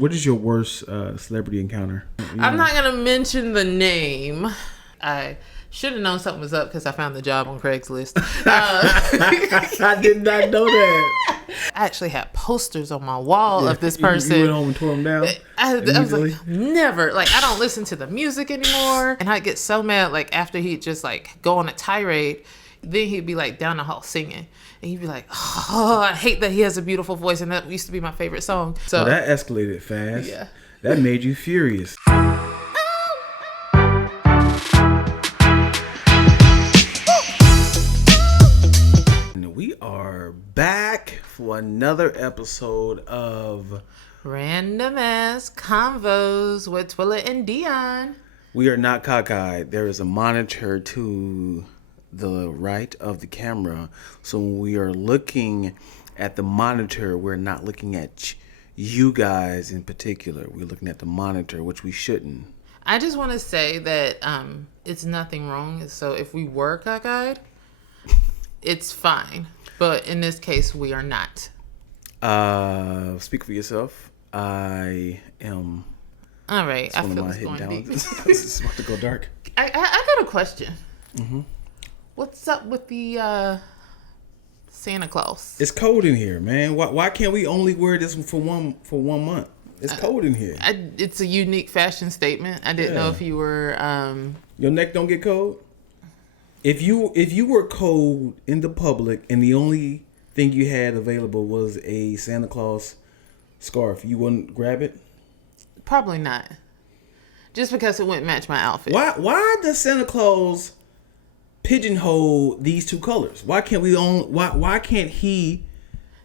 What is your worst celebrity encounter? I'm not going to mention the name. I should have known something was up because I found the job on Craigslist. I did not know that. I actually had posters on my wall of this person. You went home and tore them down? I was like, never. Like, I don't listen to the music anymore. And I'd get so mad, like, after he'd just, like, go on a tirade. Then he'd be, like, down the hall singing. And he'd be like, oh, I hate that he has a beautiful voice. And that used to be my favorite song. So that escalated fast. Yeah. That made you furious. We are back for another episode of Random Ass Convos with Twilla and Dion. We are not cockeyed. There is a monitor to the right of the camera. So when we are looking at the monitor, we're not looking at you guys in particular. We're looking at the monitor, which we shouldn't. I just want to say that it's nothing wrong. So if we were cockeyed, it's fine. But in this case, we are not. Speak for yourself. I am. All right. I feel it's going deep. It's about to go dark. I got a question. Mm-hmm. What's up with the Santa Claus? It's cold in here, man. Why can't we only wear this for one month? It's cold in here. It's a unique fashion statement. I didn't know if you were. Your neck don't get cold? If you were cold in the public and the only thing you had available was a Santa Claus scarf, you wouldn't grab it? Probably not. Just because it wouldn't match my outfit. Why does Santa Claus pigeonhole these two colors? Why can't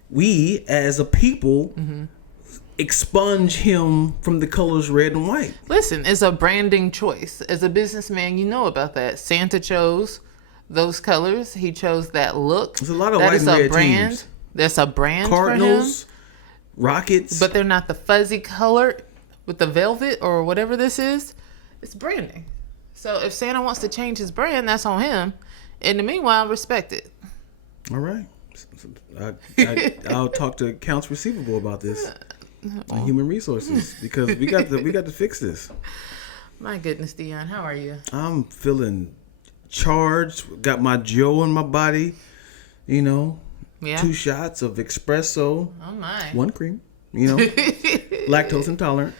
we as a people expunge him from the colors red and white? Listen, it's a branding choice. As a businessman, you know about that. Santa chose those colors. He chose that look. There's a lot of white and red teams. There's a brand Cardinals, for him. Rockets. But they're not the fuzzy color with the velvet or whatever this is. It's branding. So if Santa wants to change his brand, that's on him. In the meanwhile, respect it. All right. I'll talk to accounts receivable about this. Human resources, because we got to fix this. My goodness, Dion, how are you? I'm feeling charged. Got my Joe in my body. You know, 2 shots of espresso. Oh my. 1 cream. You know, lactose intolerant.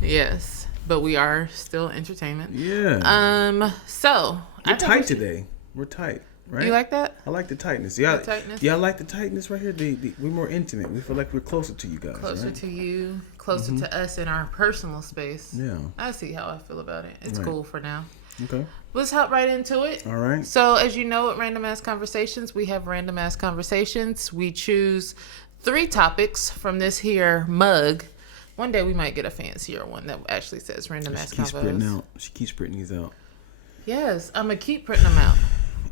Yes, but we are still entertainment. Yeah. So we're tight today. We're tight. Right? You like that? I like the tightness. Yeah, I like the tightness right here. We're more intimate. We feel like we're closer to you guys. Closer to you, closer to us in our personal space. Yeah. I see how I feel about it. It's cool for now. Okay. Let's hop right into it. All right. So as you know, at Random Ass Conversations, we have Random Ass Conversations. We choose 3 topics from this here mug. One day we might get a fancier one that actually says Random Ass Conversations. She keeps printing these out. Yes, I'm gonna keep printing them out.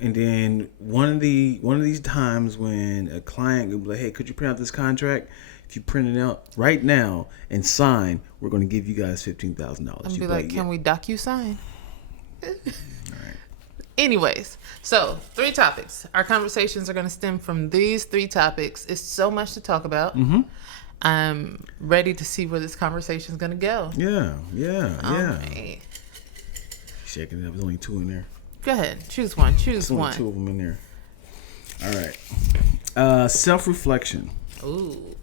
And then one of these times when a client will be like, hey, could you print out this contract? If you print it out right now and sign, we're going to give you guys $15,000. I'm be like, can we DocuSign? All right. Anyways, so 3 topics. Our conversations are going to stem from these 3 topics. It's so much to talk about. Mm-hmm. I'm ready to see where this conversation is going to go. Yeah. All right. Shaking it up. There's only 2 in there. Go ahead. Choose one. There's only 2 of them in there. All right. Self-reflection. Ooh.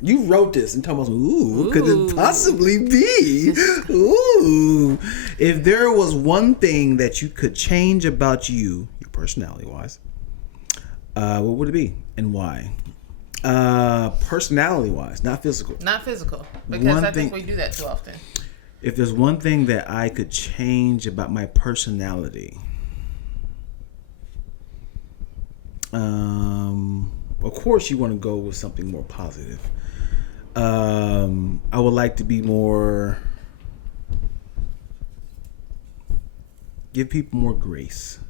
You wrote this and talking about, ooh, could it possibly be? Ooh. If there was one thing that you could change about you, your personality-wise, what would it be and why? Personality-wise, not physical. Not physical. Because I think we do that too often. If there's one thing that I could change about my personality, of course you want to go with something more positive. I would like to be more, give people more grace,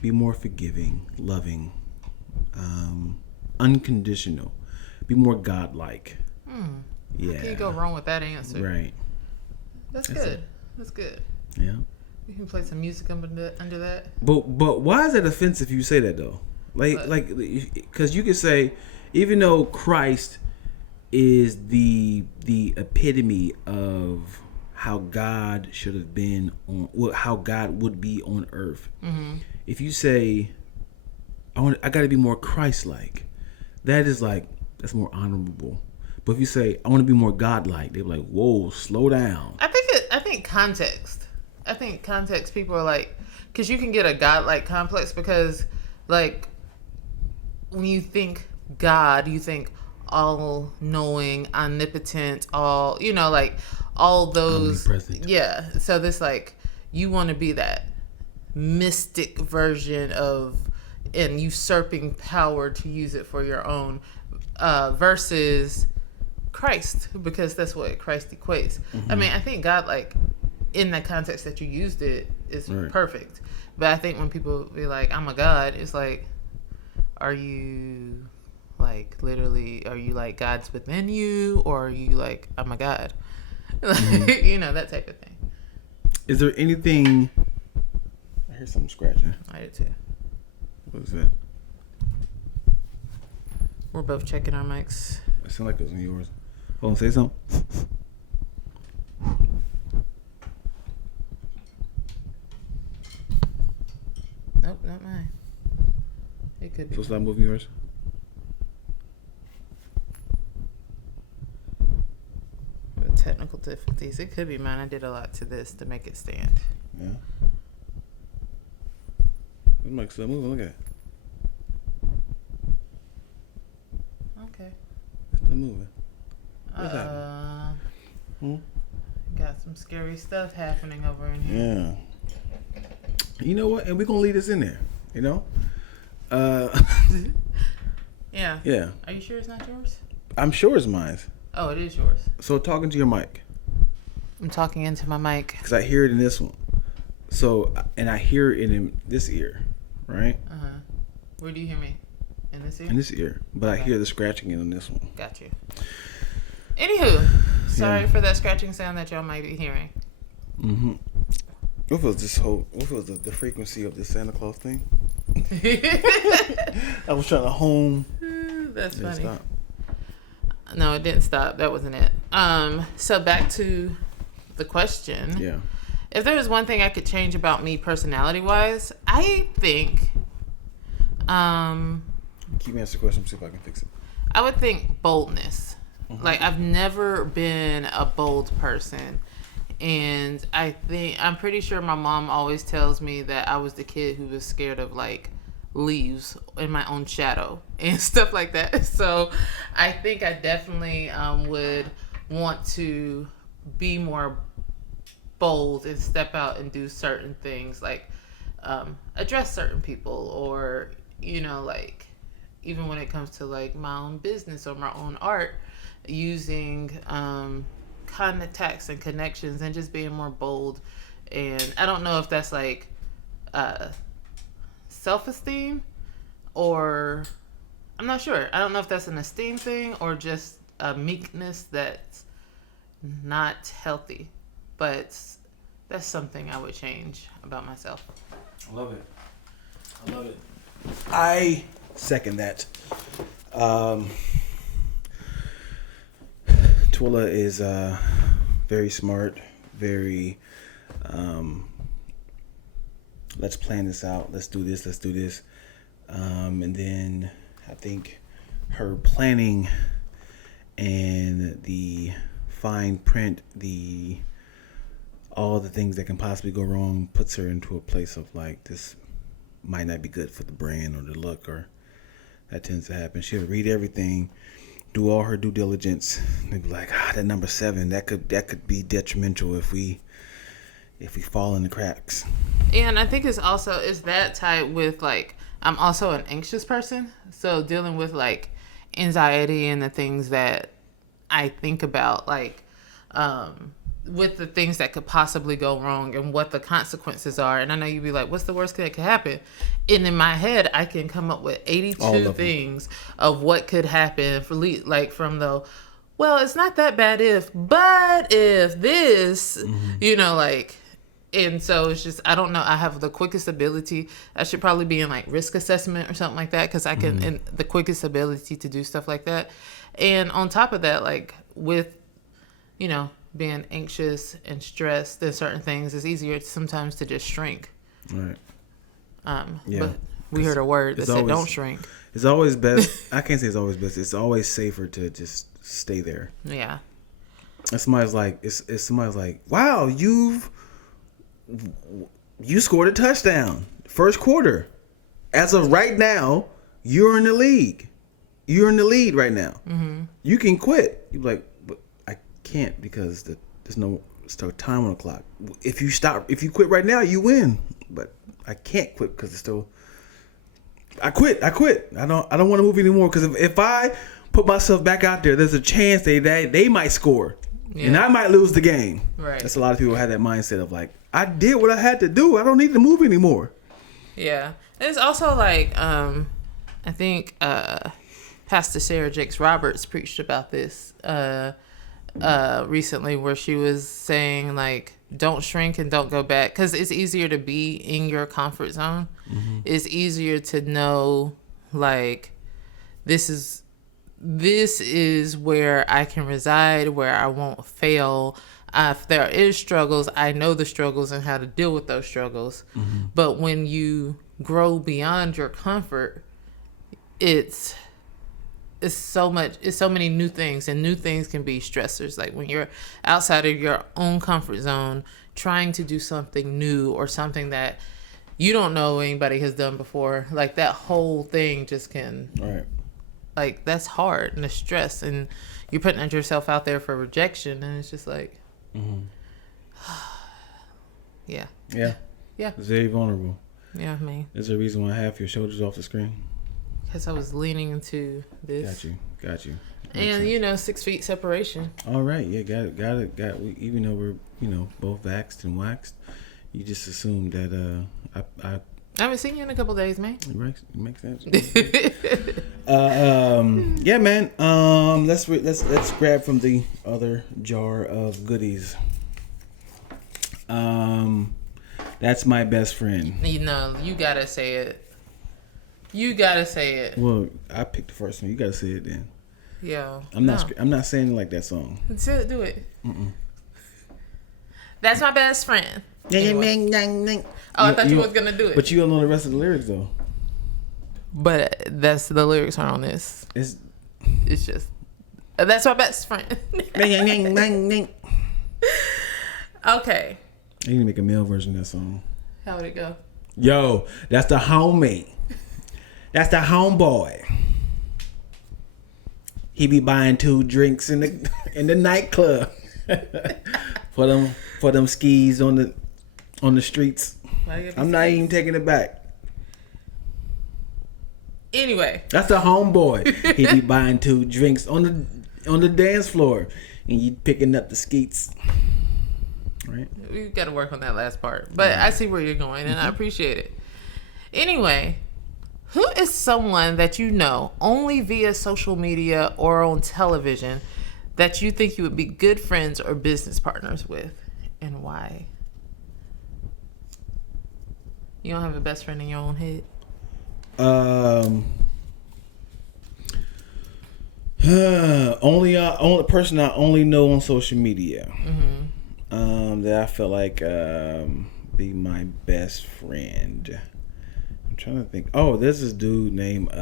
be more forgiving, loving, unconditional, be more godlike. Yeah. How can you go wrong with that answer? Right. That's good. That's good. Yeah. You can play some music under that. But why is that offensive if you say that though? Like because you could say, even though Christ is the epitome of how God should have been on, well, how God would be on earth. If you say, I got to be more Christ-like, that's more honorable. But if you say, I want to be more God-like, they're like, whoa, slow down. I think context. I think context. People are like, because you can get a God-like complex because, like, when you think God, you think all-knowing, omnipotent, all, like all those. Omnipresent. Yeah. So this, like, you want to be that mystic version of and usurping power to use it for your own, versus Christ, because that's what Christ equates. I mean, I think God, like, in the context that you used it, is right. perfect. But I think when people be like, I'm a God, it's like, are you, like, literally, are you, like, God's within you? Or are you, like, I'm a God? That type of thing. Is there anything... I hear something scratching. I did too. What is that? We're both checking our mics. It sounded like it was on yours. Hold on, say something. Nope, not mine. It could be. So stop moving yours. With technical difficulties. It could be mine. I did a lot to this to make it stand. Yeah. The mic's still moving. Look at it. Okay. It's still moving. What's happening? Got some scary stuff happening over in here. Yeah. You know what? And we're going to leave this in there. You know? Yeah. Yeah. Are you sure it's not yours? I'm sure it's mine. Oh, it is yours. So talking to your mic. I'm talking into my mic. Because I hear it in this one. So, and I hear it in this ear. Right? Uh-huh. Where do you hear me? In this ear? In this ear. But I hear the scratching in this one. Got you. Anywho, sorry for that scratching sound that y'all might be hearing. Mm-hmm. What was the frequency of this Santa Claus thing? I was trying to home. That's Didn't funny. stop. No, it didn't stop. That wasn't it. So back to the question. Yeah. If there was one thing I could change about me personality-wise, I think... Keep me asking the question, see if I can fix it. I would think boldness. Mm-hmm. Like, I've never been a bold person. And I'm pretty sure my mom always tells me that I was the kid who was scared of, like, leaves in my own shadow and stuff like that. So I think I definitely would want to be more bold and step out and do certain things, like address certain people, or like even when it comes to like my own business or my own art, using contacts and connections and just being more bold. And I don't know if that's like self-esteem, or I'm not sure. I don't know if that's an esteem thing or just a meekness that's not healthy. But that's something I would change about myself. I love it. I second that. Twilla is very smart, very let's plan this out, let's do this. And then I think her planning and the fine print, all the things that can possibly go wrong puts her into a place of like, this might not be good for the brand or the look, or that tends to happen. She'll read everything, do all her due diligence, and be like, that number 7, that could be detrimental if we fall in the cracks. And I think it's that tied with like, I'm also an anxious person, so dealing with like anxiety and the things that I think about, like with the things that could possibly go wrong and what the consequences are. And I know you'd be like, what's the worst that could happen? And in my head, I can come up with 82 things of what could happen for from the, well, it's not that bad but if this, and so it's just, I don't know. I have the quickest ability. I should probably be in like risk assessment or something like that, because I can, and the quickest ability to do stuff like that. And on top of that, like with, being anxious and stressed and certain things, it's easier sometimes to just shrink. Right. Yeah. But we heard a word that said don't shrink. It's always best. I can't say it's always best. It's always safer to just stay there. Yeah. And somebody's like, wow, you scored a touchdown first quarter. As of right now, you're in the league. You're in the lead right now. Mm-hmm. You can quit. You're like, but I can't because there's no time on the clock. If you quit right now, you win. But I can't quit because it's still. I quit. I don't want to move anymore because if I put myself back out there, there's a chance they might score, and I might lose the game. Right. That's a lot of people have that mindset of like, I did what I had to do. I don't need to move anymore. Yeah. It's also like I think Pastor Sarah Jakes Roberts preached about this recently, where she was saying like, don't shrink and don't go back, because it's easier to be in your comfort zone. Mm-hmm. It's easier to know like this is where I can reside, where I won't fail. If there is struggles, I know the struggles and how to deal with those struggles. Mm-hmm. But when you grow beyond your comfort, it's so many new things, and new things can be stressors. Like when you're outside of your own comfort zone, trying to do something new or something that you don't know anybody has done before, like that whole thing just can, right. Like that's hard and it's stress, and you're putting yourself out there for rejection, and it's just like, mm-hmm. Yeah. It's very vulnerable. Yeah, man. There's a reason why I have your shoulders off the screen. Because I was leaning into this. Got you. And 6 feet separation. All right, yeah, got it. Even though we're both vaxxed and waxed, you just assumed that I haven't seen you in a couple days, man. It makes sense. Yeah, man. Let's grab from the other jar of goodies. That's my best friend. You gotta say it. Well, I picked the first one. You gotta say it then. Yeah. I'm not saying it like that song. Do it. Mm-mm. That's my best friend. Anyway. I thought you was gonna do it. But you don't know the rest of the lyrics though. But the lyrics aren't on this. It's just that's my best friend. Okay. I need to make a male version of that song. How would it go? Yo, that's the homie. That's the homeboy. He be buying 2 drinks in the nightclub for them skis on the streets. I'm not even taking it back. Anyway, that's the homeboy. He be buying 2 drinks on the dance floor, and you picking up the skeets. Right? We got to work on that last part, but I see where you're going, and I appreciate it. Anyway, who is someone that you know only via social media or on television that you think you would be good friends or business partners with, and why? You don't have a best friend in your own head? Only person I only know on social media. Mm-hmm. That I feel like be my best friend. I'm trying to think. Oh, there's this dude named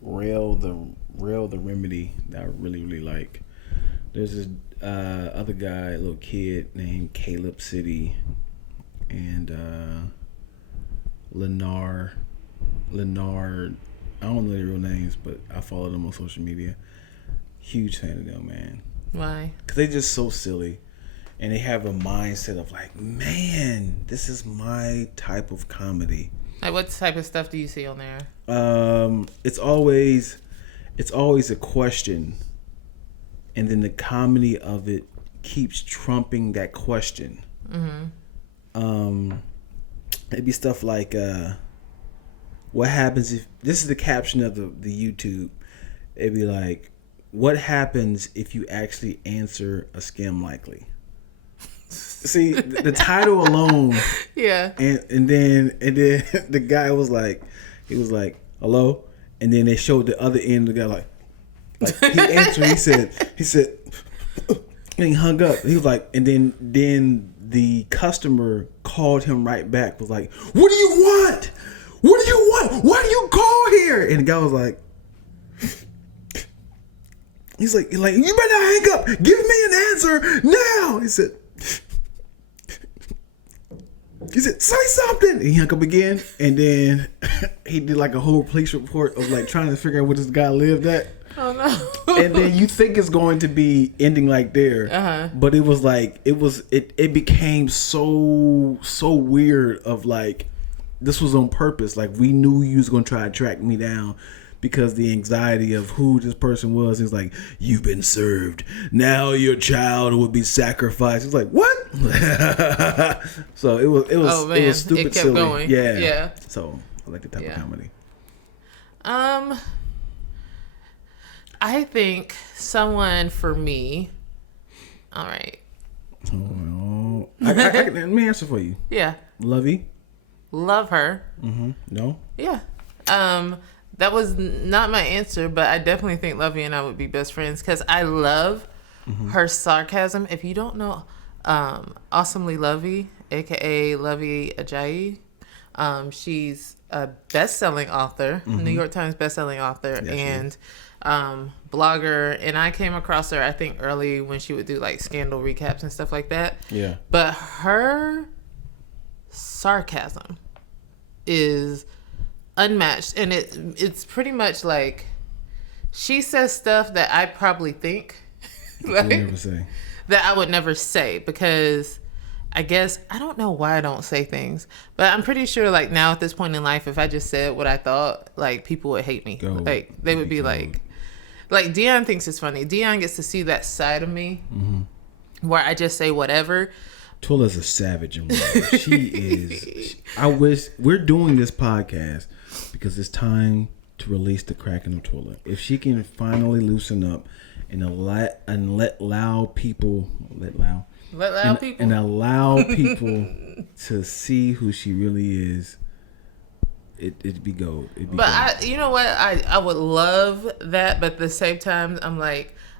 Rail the Remedy that I really, really like. There's this other guy, little kid named Caleb City, and Lennar. I don't know their real names, but I follow them on social media. Huge fan of them, man. Why? Because they're just so silly. And they have a mindset of like, man, this is my type of comedy. Like, what type of stuff do you see on there? It's always a question, and then the comedy of it keeps trumping that question. Mm-hmm. It'd be stuff like, what happens if, this is the caption of the YouTube. It'd be like, what happens if you actually answer a scam likely? See, the title alone. Yeah. And then the guy was like, he was like, hello? And then they showed the other end of the guy like, Like he answered. He said, and he hung up. He was like, and then the customer called him right back. Was like, "What do you want? What do you want? Why do you call here?" And the guy was like, he's like, you better hang up. Give me an answer now. He said, say something. And he hung up again, and then he did like a whole police report of like trying to figure out where this guy lived at. Oh no! And then you think it's going to be ending like there, but it was like it became so weird. Of like, this was on purpose. Like we knew you was gonna try to track me down. Because the anxiety of who this person was, is like, you've been served. Now your child will be sacrificed. It's like, what? So it was stupid. It kept silly. going. Yeah. So I like the type of comedy. I think someone for me. All right. Oh, let me answer for you. Yeah. Lovey. Love her. No. Yeah. That was not my answer, but I definitely think Lovey and I would be best friends because I love her sarcasm. If you don't know Awesomely Lovey, aka Lovey Ajayi, she's a best-selling author, New York Times best-selling author, and blogger. And I came across her, I think, early when she would do like scandal recaps and stuff like that. Yeah. But her sarcasm is unmatched, and it's pretty much like she says stuff that I probably think like, never say. That I would never say, because I guess I don't know why I don't say things, but I'm pretty sure like now at this point in life, if I just said what I thought, like people would hate me. Like they would be like Dion thinks it's funny. Dion gets to see that side of me where I just say whatever. Twilla's a savage in real life. She is. I wish we're doing this podcast because it's time to release the Kraken of Twilla. If she can finally loosen up and allow people to see who she really is, it'd be gold. You know what? I would love that, but at the same time,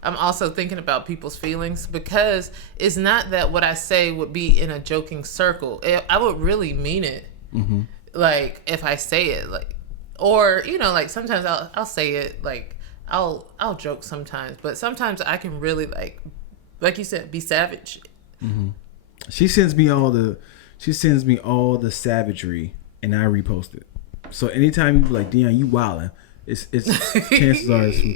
I'm also thinking about people's feelings, because it's not that what I say would be in a joking circle. I would really mean it. Like if I say it, like, or like sometimes I'll say it, like I'll joke sometimes, but sometimes I can really like you said, be savage. She sends me all the savagery, and I repost it. So anytime you be like, Dion, you wildin', it's chances are it's from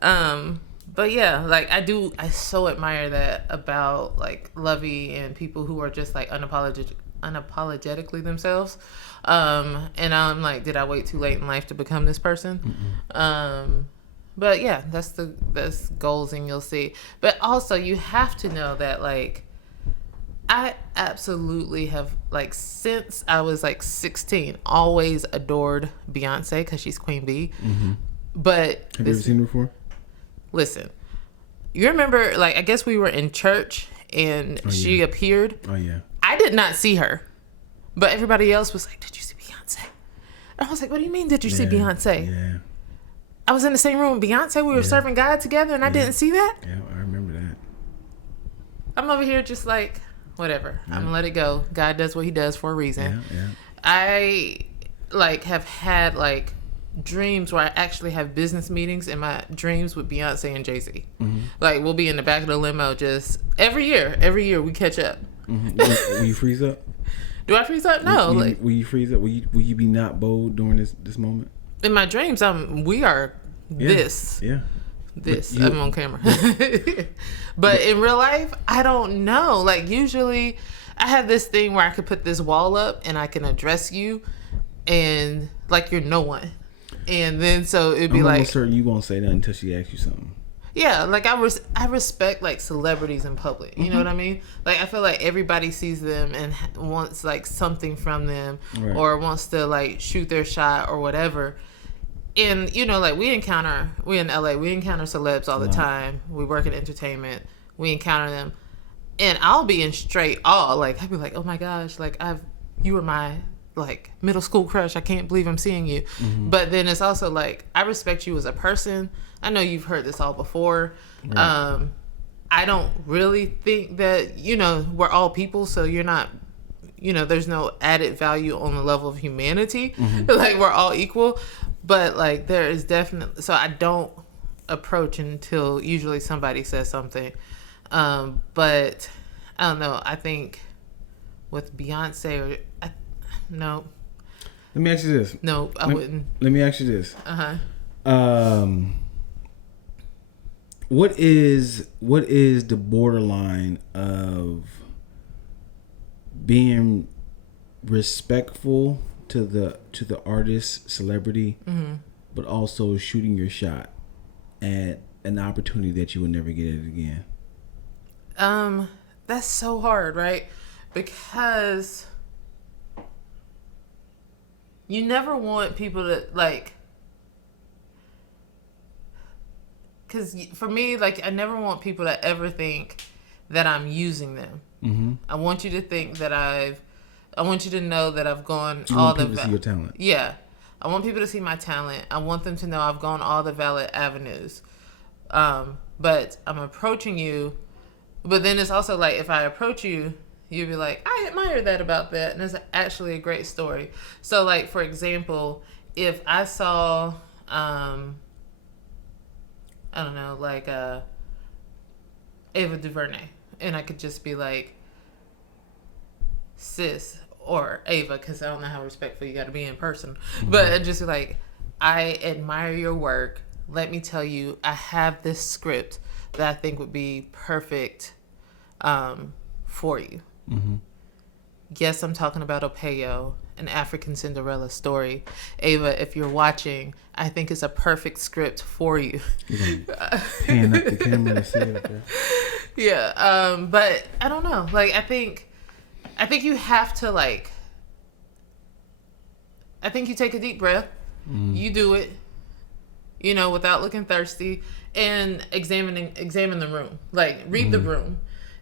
Twilla. But yeah, like I so admire that about like Lovey and people who are just like unapologetically themselves. And I'm like, did I wait too late in life to become this person? But yeah, that's goals, and you'll see. But also you have to know that like I absolutely have, like, since I was like 16, always adored Beyonce because she's Queen Bee. But have you ever seen her before? Listen, you remember, like, I guess we were in church and she appeared. Oh yeah. I did not see her, but everybody else was like, "Did you see Beyonce?" And I was like, "What do you mean? Did you see Beyonce?" Yeah. I was in the same room with Beyonce. We were serving God together, and I didn't see that. Yeah, I remember that. I'm over here just like, whatever. I'm gonna let it go. God does what he does for a reason. I like have had like dreams where I actually have business meetings in my dreams with Beyonce and Jay-Z. Like we'll be in the back of the limo just every year we catch up. Will you freeze up? Do I freeze up? No. Will you freeze up? Will you be not bold during this moment? In my dreams, we are this. Yeah. This. I'm on camera. But in real life, I don't know. Like usually I have this thing where I could put this wall up and I can address you and like you're no one. And then so it'd be I'm like, almost certain you won't say that until she asks you something. Yeah, like I respect like celebrities in public. You know what I mean? Like I feel like everybody sees them and wants like something from them, or wants to like shoot their shot or whatever. And like we in LA, we encounter celebs all the time. We work in entertainment. We encounter them, and I'll be in straight awe. Like I'd be like, oh my gosh, like you were my like middle school crush. I can't believe I'm seeing you. But then it's also like, I respect you as a person. I know you've heard this all before. Right. I don't really think that, we're all people, so you're not, there's no added value on the level of humanity. Like, we're all equal. But like, there is definitely, so I don't approach until usually somebody says something. But I don't know. I think with Beyonce, no. Let me ask you this. No, I wouldn't. Let me ask you this. What is the borderline of being respectful to the artist, celebrity, but also shooting your shot at an opportunity that you will never get it again? That's so hard, right? Because you never want people to like. Because for me, like, I never want people to ever think that I'm using them. I want you to think that I want you to know that I've gone all the. You want people to see your talent. Yeah, I want people to see my talent. I want them to know I've gone all the valid avenues. But I'm approaching you. But then it's also like, if I approach you, you'll be like, I admire that about that, and it's actually a great story. So, like, for example, if I saw, I don't know, like Ava DuVernay, and I could just be like, sis, or Ava, because I don't know how respectful you got to be in person, but I'd just be like, I admire your work. Let me tell you, I have this script that I think would be perfect for you. Yes, I'm talking about Opeyo, an African Cinderella story. Ava, if you're watching, I think it's a perfect script for you. Pan up the camera to see it up there. Yeah, but I don't know. Like, I think you have to, like, I think you take a deep breath. You do it, without looking thirsty, and examine the room. Like, read the room.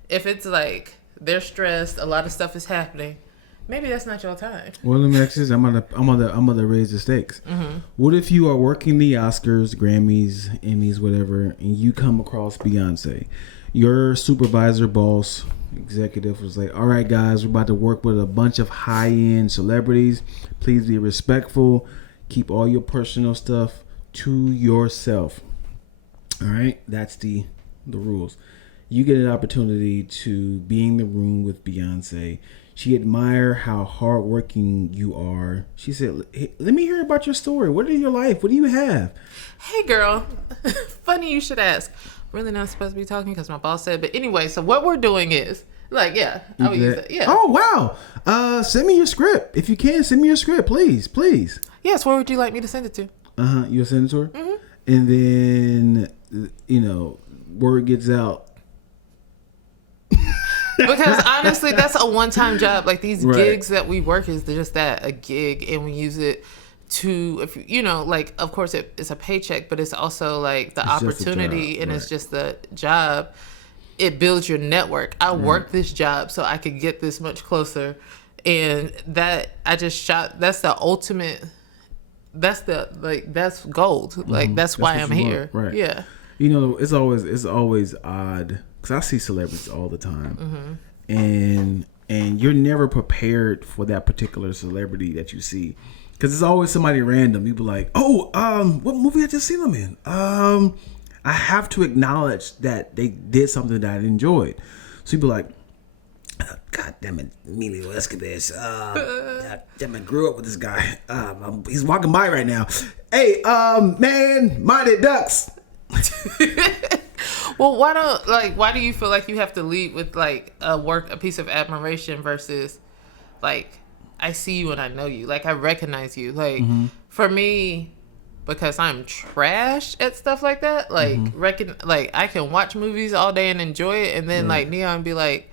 If it's like they're stressed, a lot of stuff is happening, maybe that's not your time. Well, let me ask you this. I'm gonna raise the stakes. What if you are working the Oscars, Grammys, Emmys, whatever, and you come across Beyonce? Your supervisor, boss, executive was like, all right, guys, we're about to work with a bunch of high-end celebrities. Please be respectful. Keep all your personal stuff to yourself. All right? That's the rules. You get an opportunity to be in the room with Beyonce. She admired how hardworking you are. She said, hey, let me hear about your story. What is your life? What do you have? Hey, girl. Funny you should ask. Really not supposed to be talking because my boss said. But anyway, so what we're doing is, like, yeah, I would use it. Yeah. Oh, wow. Send me your script. If you can, send me your script, please. Yes, where would you like me to send it to? You'll send it to her? And then, word gets out. Because honestly, that's a one-time job. Like, these gigs that we work is just that, a gig, and we use it to, if like, of course it's a paycheck, but it's also like the opportunity, and it's just the job. It builds your network. I work this job so I could get this much closer, and that I just shot. That's the ultimate. That's that's gold. Like, that's why I'm here. Right. Yeah. It's always odd. Because I see celebrities all the time, and you're never prepared for that particular celebrity that you see, because it's always somebody random. You be like, oh, what movie I just seen them in? I have to acknowledge that they did something that I enjoyed. So you be like, God damn it, Emilio Escobar. God damn it, grew up with this guy. He's walking by right now. Hey, man, Mighty Ducks. Well, why do you feel like you have to lead with like a piece of admiration versus like, I see you and I know you, like, I recognize you, like, for me, because I'm trash at stuff like that, like, like, I can watch movies all day and enjoy it, and then like Neon be like,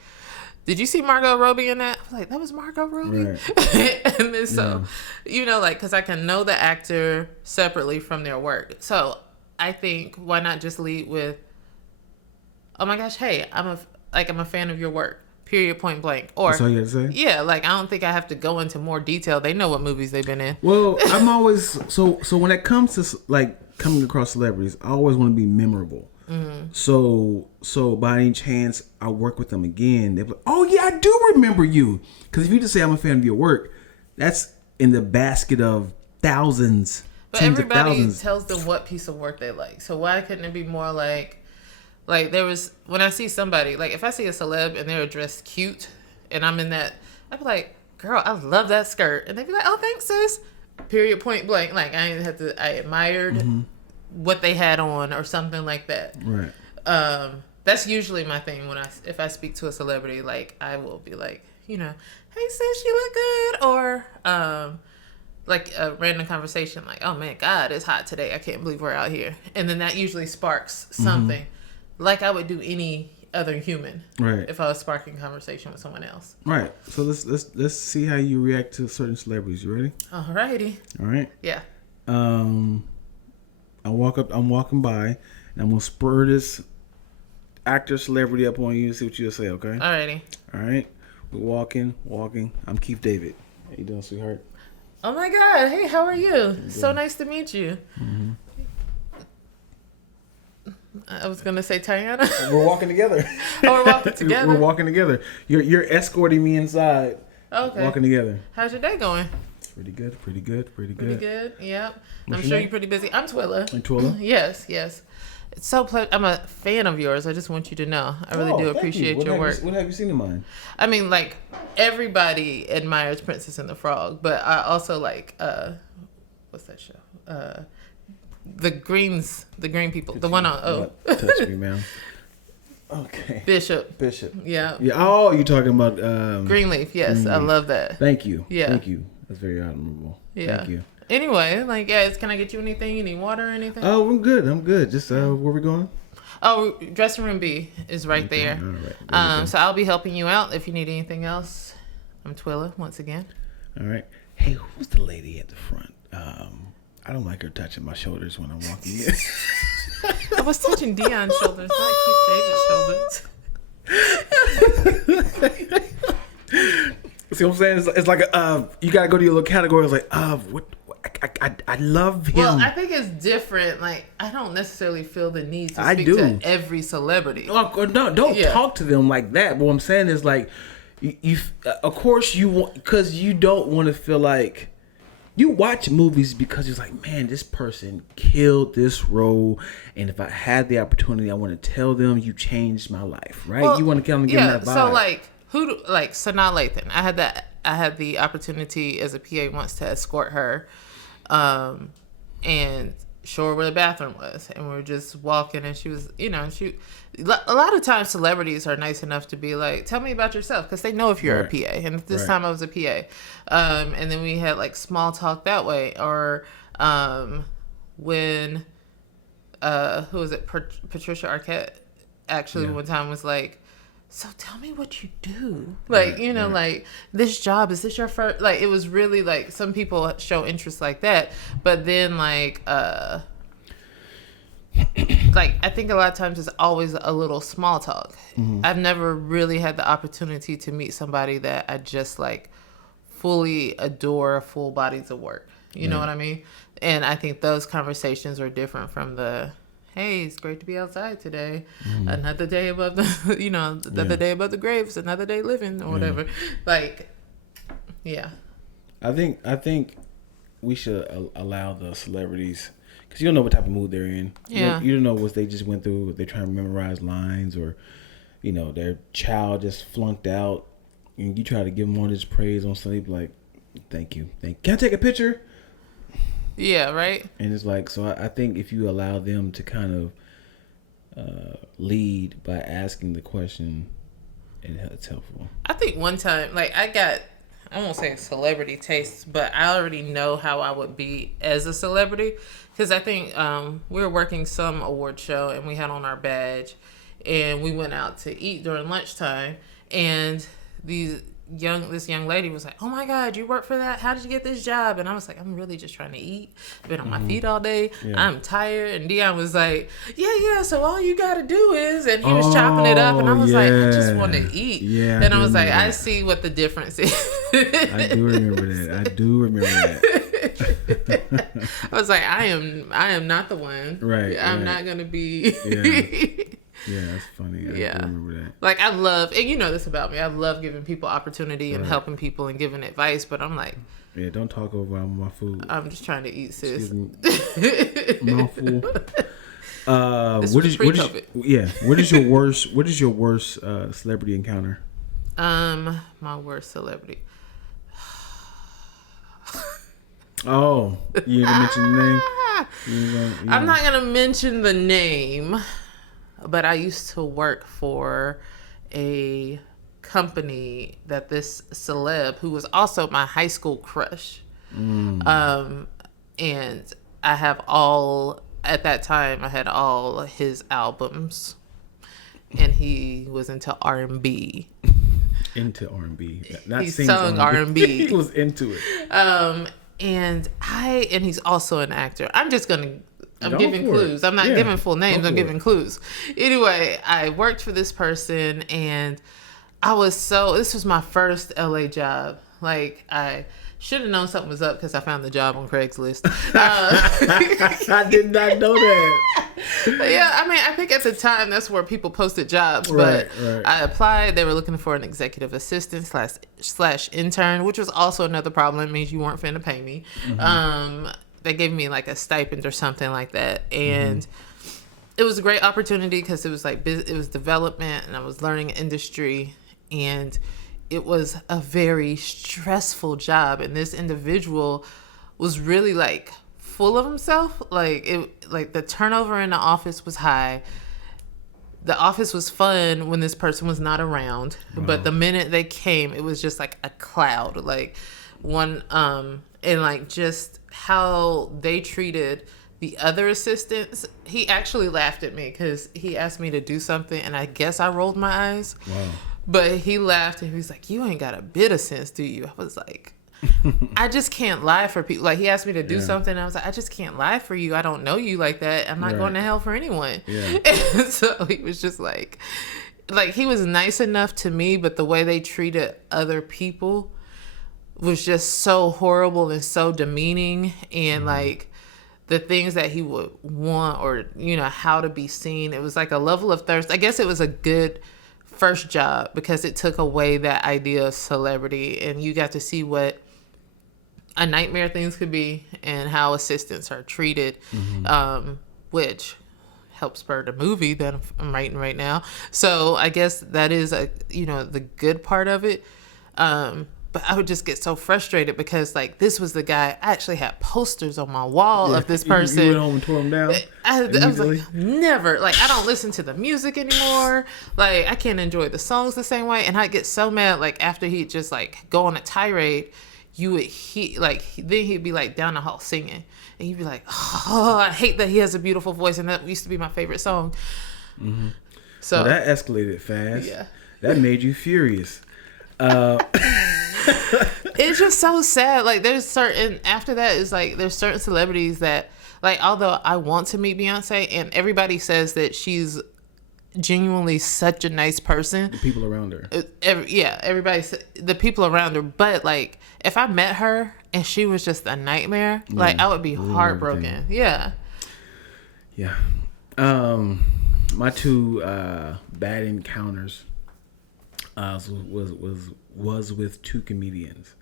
did you see Margot Robbie in that? I was like, that was Margot Robbie? Right. And then so, like, because I can know the actor separately from their work. So I think, why not just lead with, oh my gosh, hey, I'm a fan of your work. Period, point blank. Or That's all you had to say? yeah, like I don't think I have to go into more detail. They know what movies they've been in. Well, I'm always so when it comes to like coming across celebrities, I always want to be memorable. Mm-hmm. So by any chance I work with them again, they're like, "Oh yeah, I do remember you." Because if you just say I'm a fan of your work, that's in the basket of thousands. But everybody tells them what piece of work they like. So why couldn't it be more like there was, when I see somebody, like if I see a celeb and they're dressed cute and I'm in that, I'd be like, girl, I love that skirt. And they'd be like, oh, thanks, sis. Period, point blank. Like I admired what they had on or something like that. Right. That's usually my thing if I speak to a celebrity, like I will be like, hey sis, you look good. Or, like a random conversation, like, oh man, God, it's hot today. I can't believe we're out here. And then that usually sparks something, like I would do any other human, right? If I was sparking conversation with someone else, right? So let's see how you react to certain celebrities. You ready? Alrighty. All right. Yeah. I'm walking by, and I'm gonna spur this actor celebrity up on you and see what you'll say. Okay. Alrighty. All right. We're walking. I'm Keith David. How you doing, sweetheart? Oh my God! Hey, how are you? So nice to meet you. Mm-hmm. I was gonna say Tiana. We're walking together. Oh, we're walking together. We're walking together. You're escorting me inside. Okay. Walking together. How's your day going? Pretty good. Pretty good. Pretty good. Yep. What's I'm sure you're pretty busy. I'm Twilla. And Twilla? Yes. It's so I'm a fan of yours. I just want you to know. I really do appreciate your work. What have you seen of mine? I mean, like, everybody admires Princess and the Frog, but I also like, what's that show? The Green People. The one on Touch me, ma'am. Okay. Bishop. Yeah. Yeah. Oh, you're talking about Greenleaf. Yes, Greenleaf. I love that. Thank you. Yeah. Thank you. That's very admirable. Yeah. Thank you. Anyway, like, guys, can I get you anything? You need water or anything? Oh, I'm good. Just where we going? Oh, dressing room B is right there. All right. So I'll be helping you out if you need anything else. I'm Twilla once again. All right. Hey, who's the lady at the front? I don't like her touching my shoulders when I'm walking in. I was touching Dion's shoulders, not Keith David's shoulders. See what I'm saying? It's like you gotta go to your little category. It's like what I love him. Well, I think it's different. Like, I don't necessarily feel the need to speak to every celebrity. No, don't talk to them like that. But what I'm saying is, like, you of course you want, because you don't want to feel like you watch movies because you're like, man, this person killed this role, and if I had the opportunity, I want to tell them you changed my life, right? Well, you want to come and give them that vibe. So like Sanaa Lathan. I had the opportunity as a PA once to escort her, and show her where the bathroom was, and we were just walking, and she was, a lot of times celebrities are nice enough to be like, tell me about yourself, because they know if you're a PA, and this time I was a PA, and then we had like small talk that way, or when who was it, Patricia Arquette actually one time was like, so tell me what you do. Like, like, this job, is this your first? Like, it was really like, some people show interest like that. But then like, like, I think a lot of times it's always a little small talk. Mm-hmm. I've never really had the opportunity to meet somebody that I just like fully adore full bodies of work. You know what I mean? And I think those conversations are different from the, hey, it's great to be outside today. Mm-hmm. Another day above the, another day above the graves, another day living, or whatever. Like, yeah. I think we should allow the celebrities, because you don't know what type of mood they're in. Yeah. You don't know what they just went through. They're trying to memorize lines, or, their child just flunked out, and you try to give them all this praise on Sunday, like, thank you. Can I take a picture? Yeah, right. And it's like, so I think if you allow them to kind of lead by asking the question, it's helpful. I think one time, like, I won't say celebrity tastes, but I already know how I would be as a celebrity, because I think we were working some award show, and we had on our badge, and we went out to eat during lunchtime, and these this young lady was like, "Oh my God, you work for that? How did you get this job?" And I was like, "I'm really just trying to eat. I've been on my feet all day. Yeah. I'm tired." And Dion was like, "Yeah. So all you got to do is," and he was chopping it up, and I was like, "I just want to eat." Yeah. And I was like, "I see what the difference is." I do remember that. I was like, I am not the one. Right. I'm not gonna be. Yeah, that's funny. I do remember that. Like, I love, and you know this about me, I love giving people opportunity and helping people and giving advice, but I'm like, yeah, don't talk over my food. I'm just trying to eat, sis. Mouthful. What is your worst celebrity encounter? My worst celebrity. Oh, you didn't mention the name? I'm not gonna mention the name, but I used to work for a company that this celeb, who was also my high school crush, and I had all his albums, and he was into R&B. Into R&B. He sung R&B. He was into it. And he's also an actor. I'm giving clues. I'm not Yeah. giving full names. I'm giving it. clues. Anyway, I worked for this person, and this was my first LA job. Like, I should have known something was up because I found the job on Craigslist. I did not know that. Yeah, I mean, I think at the time that's where people posted jobs. Right. I applied. They were looking for an executive assistant slash intern, which was also another problem. It means you weren't finna pay me. They gave me like a stipend or something like that, and it was a great opportunity because it was like it was development, and I was learning industry, and it was a very stressful job. And this individual was really like full of himself. Like the turnover in the office was high. The office was fun when this person was not around, but the minute they came, it was just like a cloud. Like and like just how they treated the other assistants. He actually laughed at me because he asked me to do something, and I guess I rolled my eyes. Wow. But he laughed and he was like, "You ain't got a bit of sense, do you?" I was like, I just can't lie for people. Like, he asked me to do something, and I was like, I just can't lie for you. I don't know you like that. I'm not going to hell for anyone. Yeah. And so he was just like he was nice enough to me, but the way they treated other people was just so horrible and so demeaning. And like the things that he would want, or, you know, how to be seen, it was like a level of thirst. I guess it was a good first job because it took away that idea of celebrity, and you got to see what a nightmare things could be and how assistants are treated, which helps spur the movie that I'm writing right now. So I guess that is the good part of it. But I would just get so frustrated because like this was the guy. I actually had posters on my wall of this person. You went home and tore them down? I was like, never. Like, I don't listen to the music anymore. Like, I can't enjoy the songs the same way. And I'd get so mad, like, after he'd just, like, go on a tirade, then he'd be, like, down the hall singing. And you'd be like, oh, I hate that he has a beautiful voice. And that used to be my favorite song. Mm-hmm. So that escalated fast. Yeah. That made you furious. It's just so sad. Like, there's certain celebrities that, like, although I want to meet Beyonce, and everybody says that she's genuinely such a nice person. The people around her. The people around her. But, like, if I met her and she was just a nightmare, like, I would be heartbroken. Everything. Yeah. Yeah. My two bad encounters was with two comedians.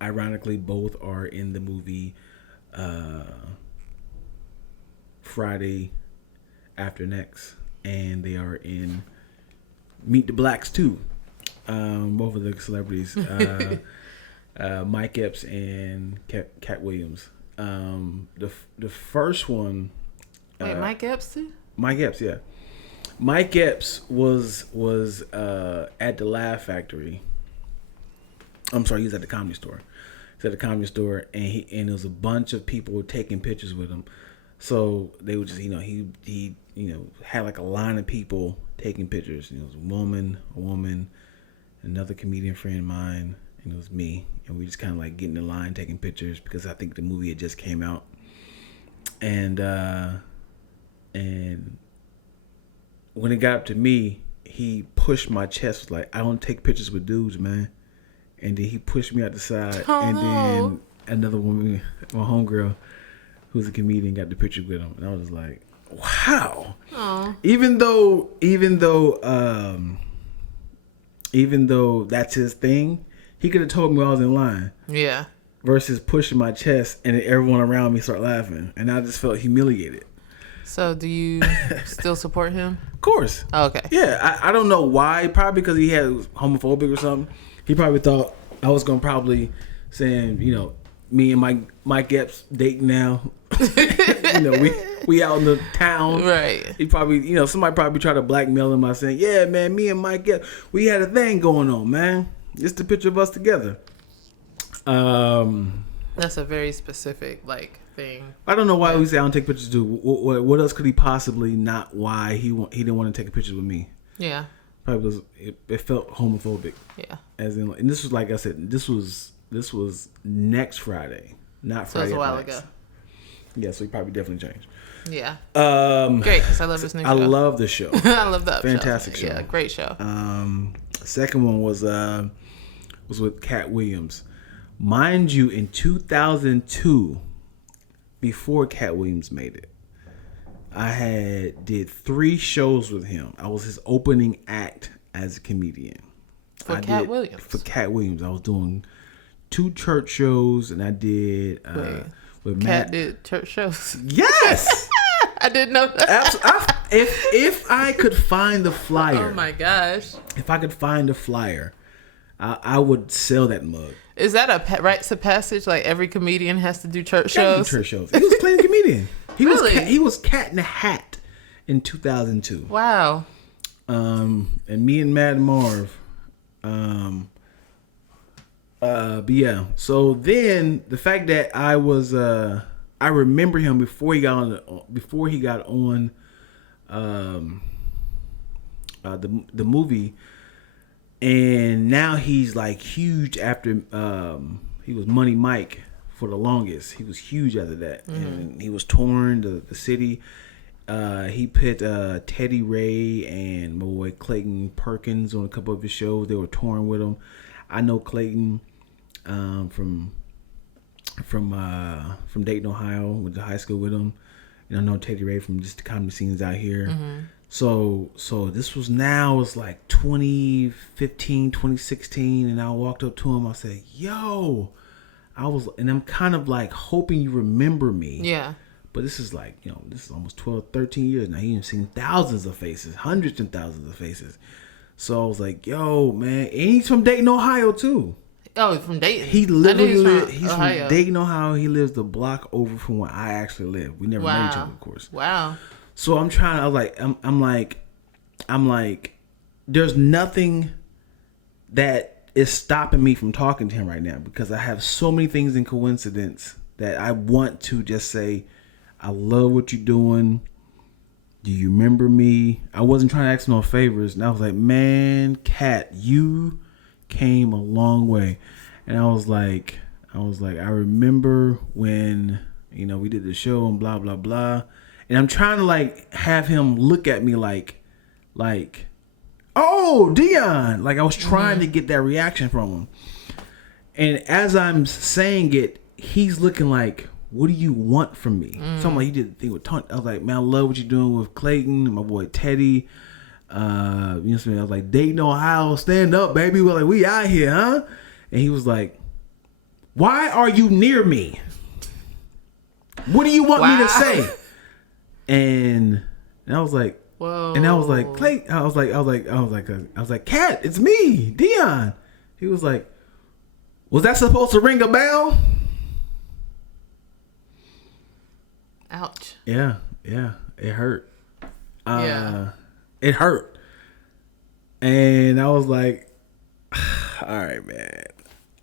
Ironically, both are in the movie Friday After Next, and they are in Meet the Blacks too. Both of the celebrities, Mike Epps and Cat Williams. The first one. Wait, Mike Epps too? Mike Epps, yeah. Mike Epps was at the Laugh Factory. I'm sorry, he was at the Comedy Store. He's at the Comedy Store, and there was a bunch of people taking pictures with him. So they would just, he had like a line of people taking pictures. It was a woman, another comedian friend of mine, and it was me, and we just kind of like getting in line, taking pictures because I think the movie had just came out, and when it got up to me, he pushed my chest, was like, I don't take pictures with dudes, man. And then he pushed me out the side, and then another woman, my homegirl, who's a comedian, got the picture with him, and I was just like, wow. Aww. Even though that's his thing, he could have told me I was in line. Yeah. Versus pushing my chest and then everyone around me start laughing, and I just felt humiliated. So do you still support him? Of course. Oh, okay. Yeah, I don't know why. Probably because he had homophobic or something. He probably thought I was gonna probably saying, you know, me and Mike Epps dating now. You know, we out in the town. Right. He probably, you know, somebody probably tried to blackmail him by saying, yeah, man, me and Mike Epps, we had a thing going on, man. Just a picture of us together. That's a very specific thing. I don't know why we say I don't take pictures. What else could he possibly not? Why he didn't want to take a picture with me? Yeah. Probably was it felt homophobic. Yeah. As in, and this was like I said, this was next Friday, not So Friday. it was a while ago. Yeah, so he probably definitely changed. Yeah. Great, because I love this new show. I love the show. I love that. Fantastic show. Yeah, great show. Second one was with Cat Williams. Mind you, in 2002, before Cat Williams made it, I did 3 shows with him. I was his opening act as a comedian. For Cat Williams? For Cat Williams. I was doing 2 church shows, and I did... with Cat Matt. did church shows? Yes! I didn't know that. If I could find the flyer... Oh my gosh. If I could find the flyer, I would sell that mug. Is that a rites of passage? Like every comedian has to do church shows? Church shows. He was playing comedian. Really? He was Cat in the Hat in 2002. Wow. And me and Mad Marv. But yeah. So then the fact that I was I remember him before he got on the movie. And now he's like huge after he was Money Mike for the longest. He was huge after that. Mm-hmm. And he was touring the city. He put Teddy Ray and my boy Clayton Perkins on a couple of his shows. They were touring with him. I know Clayton from Dayton, Ohio. Went to high school with him. And I know Teddy Ray from just the comedy scenes out here. Mm-hmm. So this was now, it's like 2015, 2016, and I walked up to him. I said, yo, and I'm kind of like hoping you remember me. Yeah. But this is like, this is almost 12, 13 years now. You've seen thousands of faces, hundreds and thousands of faces. So I was like, yo, man. And he's from Dayton, Ohio, too. Oh, from Dayton. He literally he's from Dayton, Ohio. He lives the block over from where I actually live. We never met each other, of course. Wow. So I'm like, there's nothing that is stopping me from talking to him right now because I have so many things in coincidence that I want to just say, I love what you're doing. Do you remember me? I wasn't trying to ask no favors. And I was like, man, Cat, you came a long way. And I was like, I remember when, we did the show and blah, blah, blah. And I'm trying to like have him look at me like, oh, Dion. Like I was trying to get that reaction from him. And as I'm saying it, he's looking like, what do you want from me? So I'm like, he did the thing with Tony. I was like, man, I love what you're doing with Clayton and my boy Teddy. You know what I'm saying? I was like, Dayton, Ohio, stand up, baby. We're like, we out here, huh? And he was like, why are you near me? What do you want me to say? And I was like, whoa. And I was like, Clay. I was like, Cat, it's me, Dion. He was like, was that supposed to ring a bell? Ouch. Yeah, it hurt. It hurt. And I was like, all right, man,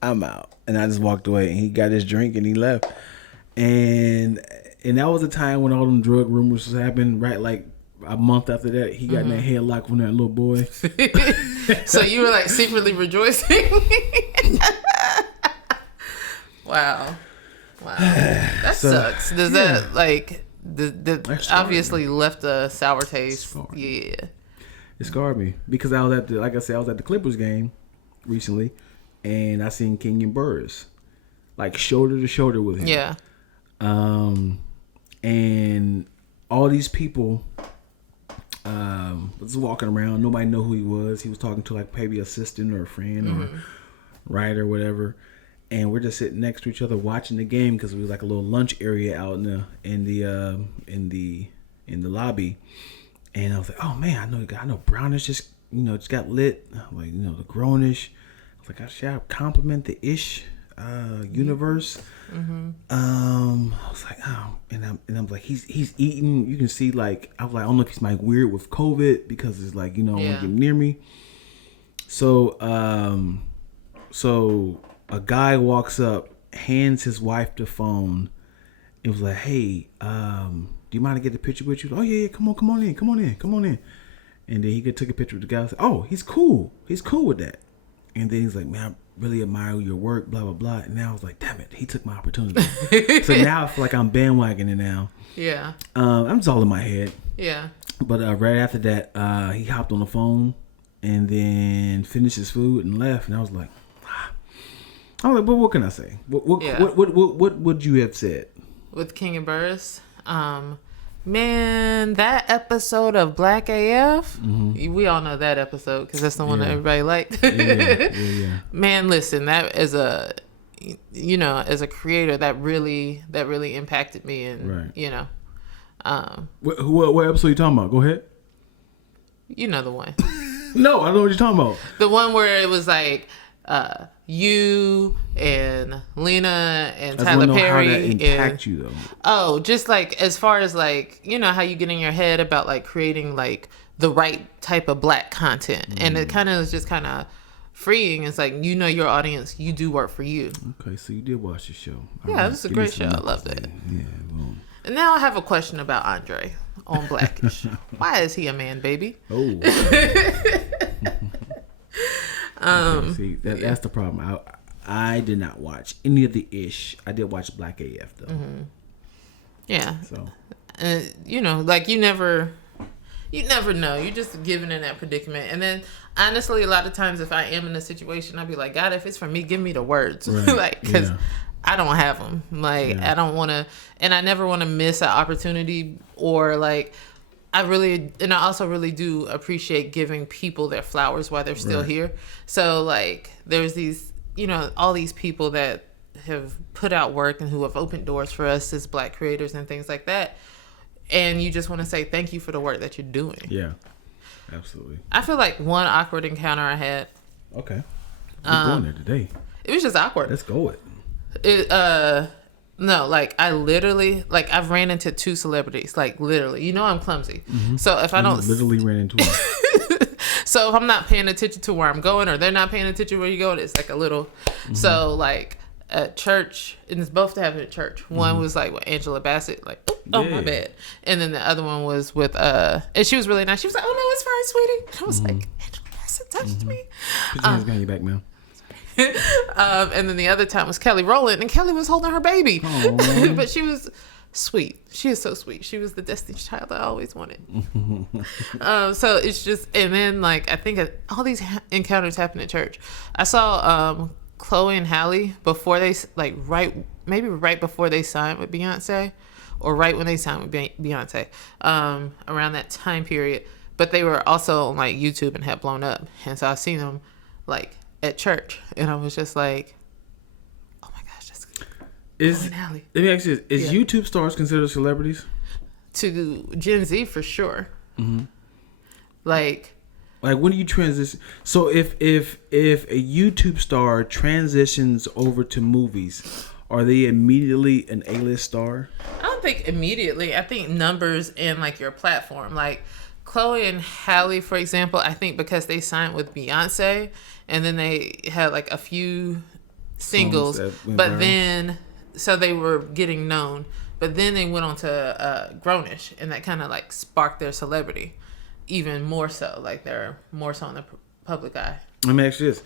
I'm out. And I just walked away. And he got his drink and he left. And that was a time when all them drug rumors was happening, right? Like a month after that, he got in that headlock from that little boy. So you were like secretly rejoicing. Wow. That sucks. Does that like that obviously left a sour taste? Yeah. It scarred me because I was at the Clippers game recently, and I seen Kenyan Burst like shoulder to shoulder with him. Yeah. And all these people was walking around. Nobody knew who he was. He was talking to like maybe assistant or a friend or writer or whatever. And we're just sitting next to each other watching the game because we was like a little lunch area out in the lobby. And I was like, oh man, I know Brownish just got lit. Like the Grownish. I was like, should I compliment the Ish universe? I was like, oh, and I'm like, he's eating. You can see like I was like, I don't know if he's like weird with COVID because it's like I don't want to get near me. So a guy walks up, hands his wife the phone. It was like, hey, do you mind to get a picture with you? Oh yeah, come on in. And then he took a picture with the guy. I said, oh, he's cool with that. And then he's like, man, I really admire your work, blah blah blah. And now I was like, damn it, he took my opportunity. So now I feel like I'm bandwagoning now. Yeah. I'm just all in my head. Yeah. But right after that, he hopped on the phone and then finished his food and left. And I was like, but what can I say? What would you have said? With Kenyan Burst, man, that episode of Black AF, we all know that episode because that's the one that everybody liked. Yeah. Man, listen, that as a creator, that really impacted me, and what episode you talking about? Go ahead. You know the one. No, I know what you're talking about. The one where it was like you and Lena and Tyler Perry. How that impact you though? Oh, just like as far as like how you get in your head about like creating like the right type of Black content, and it kind of is just kind of freeing. It's like your audience, you do work for you. Okay, so you did watch the show. Yeah, it was a great show. I loved it. Yeah. Well. And now I have a question about Andre on Blackish. Why is he a man, baby? Oh. See, that's the problem. I did not watch any of the Ish. I did watch Black AF though. Yeah. So, like you never know. You're just given in that predicament. And then honestly, a lot of times if I am in a situation, I'll be like, God, if it's for me, give me the words. Right. Like, because I don't have them. Like, I don't want to, and I never want to miss an opportunity, or like, I also really do appreciate giving people their flowers while they're still here. So like there's these, all these people that have put out work and who have opened doors for us as Black creators and things like that. And you just want to say thank you for the work that you're doing. Yeah, absolutely. I feel like one awkward encounter I had. Okay. We're going there today. It was just awkward. Let's go it. No, like I literally, like I've ran into two celebrities, like literally, I'm clumsy. So if I don't literally ran into them. So if I'm not paying attention to where I'm going, or they're not paying attention where you're going, it's like a little, so like at church, and it's both happened at church. One was like with Angela Bassett, like, my bad. And then the other one was with, and she was really nice. She was like, oh no, it's fine, sweetie. And I was like, Angela Bassett touched me. Put your hands behind your back, man. And then the other time was Kelly Rowland, and Kelly was holding her baby. But she was sweet. She is so sweet. She was the Destiny's Child I always wanted. So it's just, and then like I think all these encounters happened at church. I saw Chloe and Halle before they right before they signed with Beyonce, or right when they signed with Beyonce, around that time period. But they were also on like YouTube and had blown up, and so I seen them like at church, and I was just like, oh my gosh, that's Chloe and Halle. Let me ask you this. Is YouTube stars considered celebrities? To Gen Z, for sure. Like when do you transition? So if a YouTube star transitions over to movies, are they immediately an A-list star? I don't think immediately. I think numbers and like your platform, like Chloe and Halle, for example, I think because they signed with Beyonce, and then they had like a few singles, but then so they were getting known. But then they went on to Grownish, and that kind of like sparked their celebrity even more so. Like they're more so in the public eye. Let me ask you this.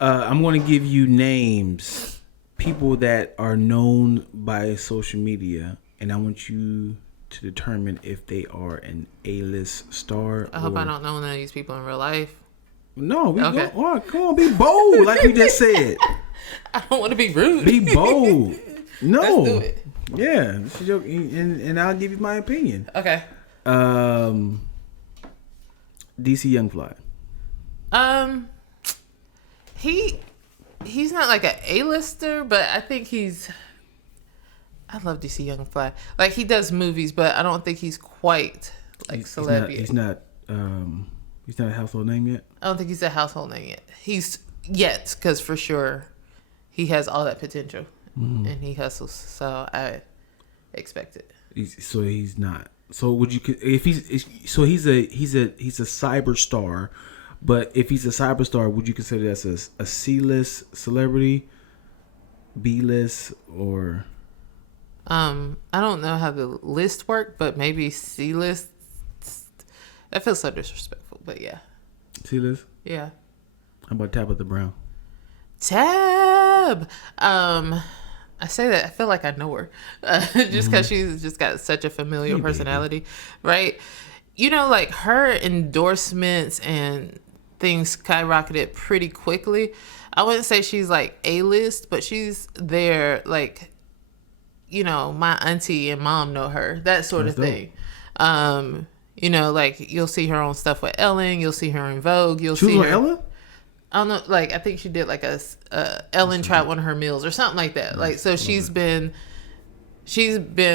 I'm going to give you names, people that are known by social media, and I want you to determine if they are an A-list star. I hope I don't know none of these people in real life. No, we Okay. go. Oh, come on, be bold, like we just said. I don't want to be rude. Be bold. No. Let's do it. Yeah, this is your, and I'll give you my opinion. Okay. DC Young Fly. He's not like an A-lister, but I think I love DC Young Fly. Like he does movies, but I don't think he's quite like celebrity. He's not a household name yet. I don't think he's a household name yet. Because for sure he has all that potential and he hustles. So I expect it. He's not. So would you if he's a cyber star, but if he's a cyber star, would you consider that a C-list celebrity, B-list, or? I don't know how the list work, but maybe C-list. That feels so disrespectful, but yeah. C-list? Yeah. How about Tabitha Brown? Tab. I say that I feel like I know her, just because she's just got such a familiar personality, right? You know, like her endorsements and things skyrocketed pretty quickly. I wouldn't say she's like A-list, but she's there, like, you know, my auntie and mom know her, that sort of thing. You know, like you'll see her on stuff with Ellen, you'll see her in Vogue, you'll see her. Ellen? I don't know, like I think she did like a Ellen tried one of her meals or something like that. Like so she's been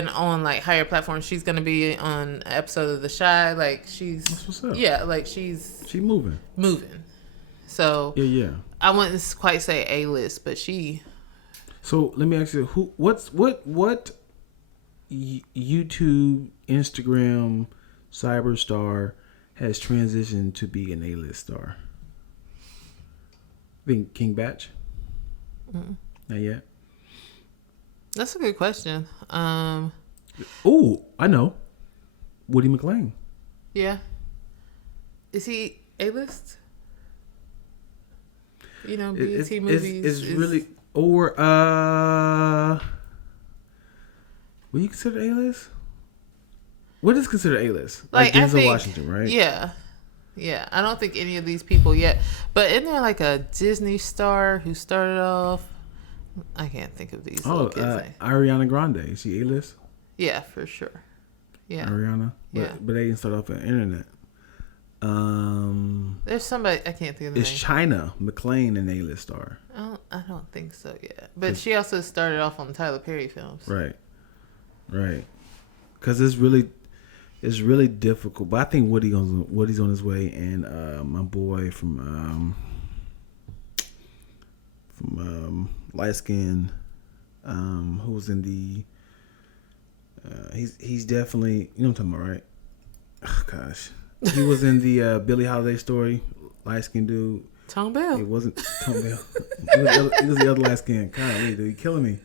on like higher platforms. She's gonna be on an episode of The Chi. Like she's That's what's up. Yeah, like she's moving. So Yeah. I wouldn't quite say A-list, but she. So let me ask you, what YouTube, Instagram, cyber star has transitioned to be an A-list star? I think King Batch. Not yet. That's a good question. Oh, I know. Woody McClain. Yeah. Is he A-list? You know, BET movies. It's really or would you consider A-list? What is considered A-list? Like I Denzel think, Washington, right? Yeah. Yeah. I don't think any of these people yet. But isn't there like a Disney star who started off? I can't think of these little kids' names. Ariana Grande. Is she A-list? Yeah, for sure. Yeah. Ariana? Yeah. But they didn't start off on the internet. There's somebody, I can't think of the It's name. China McClain, an A-list star. I don't think so yet. But she also started off on Tyler Perry films. Right. Because it's really difficult. But I think Woody's on his way, and my boy from light skin, who's in the he's definitely, you know what I'm talking about, right? Oh, gosh, he was in the Billie Holiday Story, light skin dude. Tone Bell. It wasn't Tone Bell. He was the other light skin. God, dude, you're killing me.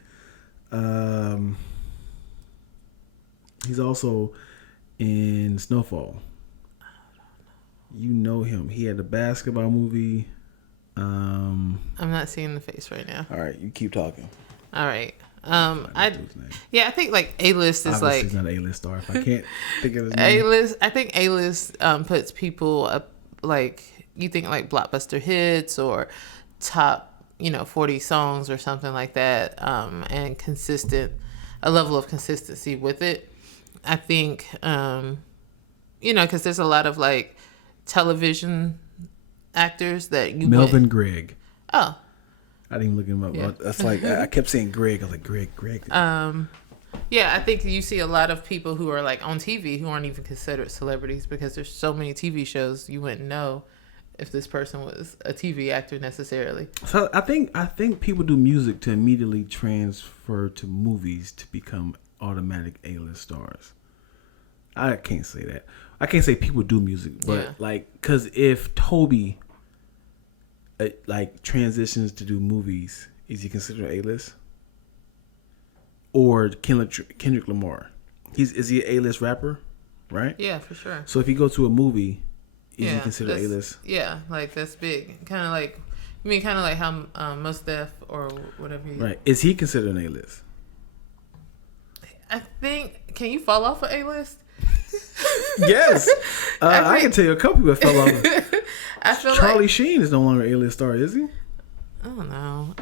He's also in Snowfall. You know him. He had the basketball movie. I'm not seeing the face right now. All right, you keep talking. All right. I think like A-list is Obviously like he's not an A-list star. If I can't think of his name. A-list. I think A-list puts people up, like you think like blockbuster hits or top 40 songs or something like that, and a level of consistency with it. I think because there's a lot of like television actors that you Melvin Gregg. Oh, I didn't even look him up. Yeah. That's like I kept saying Greg. I was like Greg. Yeah, I think you see a lot of people who are like on TV who aren't even considered celebrities because there's so many TV shows you wouldn't know if this person was a TV actor necessarily. So I think people do music to immediately transfer to movies to become automatic A-list stars. I can't say that. I can't say people do music, but because if Toby transitions to do movies, is he considered A-list? or Kendrick Lamar. Is he an A-list rapper? Right? Yeah, for sure. So if you go to a movie, is he considered A-list? Yeah, like that's big. Kind of like, you mean kind of like how Mos Def or whatever. Right. Is he considered an A-list? I think. Can you fall off of A-list? Yes. I can tell you a couple people that fell off. I feel Charlie like, Sheen is no longer an A-list star, is he? I don't know.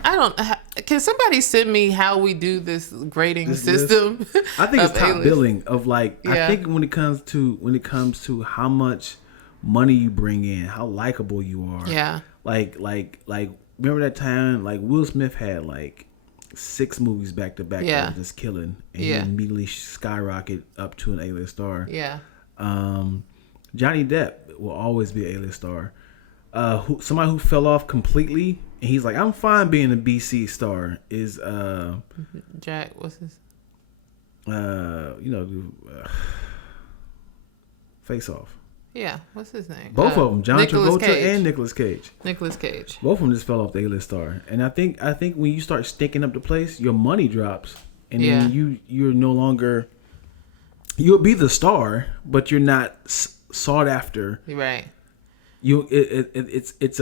Can somebody send me how we do this grading system? I think it's top A-list? billing of like. Yeah. I think when it comes to how much money you bring in, how likable you are. Yeah. Like remember that time like Will Smith had like 6 movies back to back that were just killing, and he immediately skyrocketed up to an A-list star. Yeah. Johnny Depp will always be an A-list star. Somebody who fell off completely, and he's like, I'm fine being a BC star, is Jack, what's his? Face Off. Yeah, what's his name? Both of them, John Travolta and Nicolas Cage. Nicolas Cage. Both of them just fell off the A-list star, and I think when you start stinking up the place, your money drops, and then you're no longer. You'll be the star, but you're not sought after. Right. It's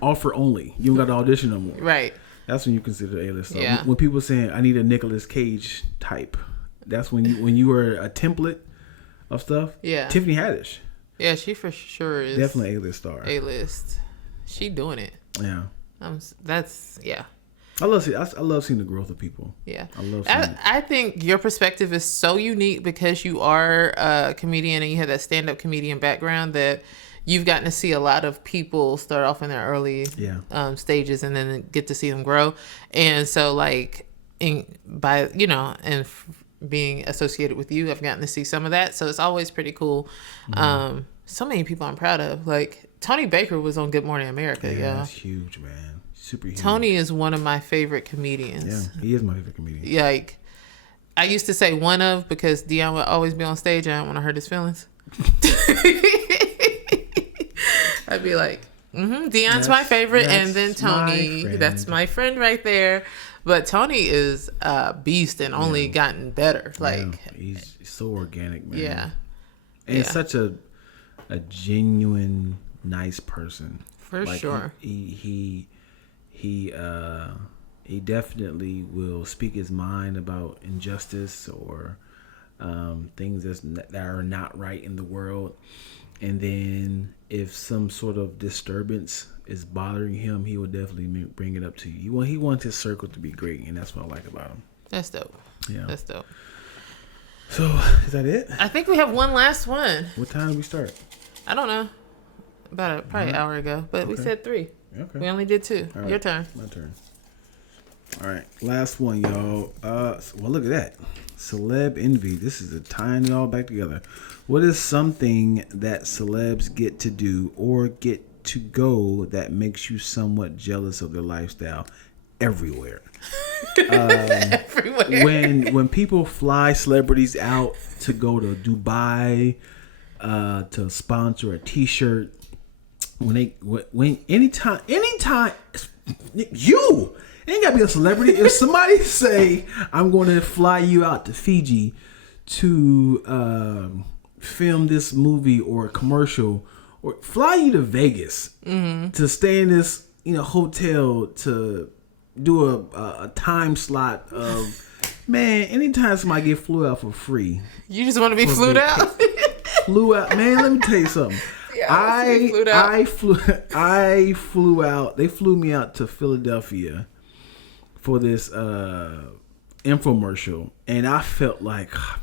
offer only. You don't got to audition no more. Right. That's when you consider A-list star. Yeah. When people saying I need a Nicolas Cage type, that's when you were a template of stuff. Yeah. Tiffany Haddish. Yeah, she for sure is Definitely A-list star. A-list. She doing it. Yeah. That's I love seeing the growth of people. Yeah. I love seeing it. I think your perspective is so unique because you are a comedian and you have that stand-up comedian background that you've gotten to see a lot of people start off in their early stages and then get to see them grow. And so like being associated with you, I've gotten to see some of that. So it's always pretty cool. Mm-hmm. So many people I'm proud of. Like Tony Baker was on Good Morning America. Yeah, that's huge, man. Super huge. Tony is one of my favorite comedians. Yeah, he is my favorite comedian. Like, I used to say one of because Dion would always be on stage and I don't want to hurt his feelings. I'd be like, Dion's my favorite, and then Tony, that's my friend right there. But Tony is a beast and only gotten better. Like he's so organic, man. Yeah. And such a genuine, nice person. For sure. He definitely will speak his mind about injustice or things that are not right in the world. And then if some sort of disturbance is bothering him, he will definitely bring it up to you. He wants his circle to be great, and that's what I like about him. That's dope. Yeah. That's dope. So, is that it? I think we have one last one. What time did we start? I don't know. Probably an hour ago, but we said 3. Okay. We only did 2. Right. Your turn. My turn. All right. Last one, y'all. Well, look at that. Celeb envy. This is tying it all back together. What is something that celebs get to do or get to go that makes you somewhat jealous of their lifestyle? Everywhere. Everywhere. When people fly celebrities out to go to Dubai, to sponsor a T-shirt, anytime you ain't gotta be a celebrity. If somebody say I'm going to fly you out to Fiji to film this movie or a commercial, or fly you to Vegas to stay in this hotel to do a time slot of anytime somebody get flew out for free, you just want to be flued out. Flew out, man. Let me tell you something. I flew out. They flew me out to Philadelphia for this infomercial, and I felt like I've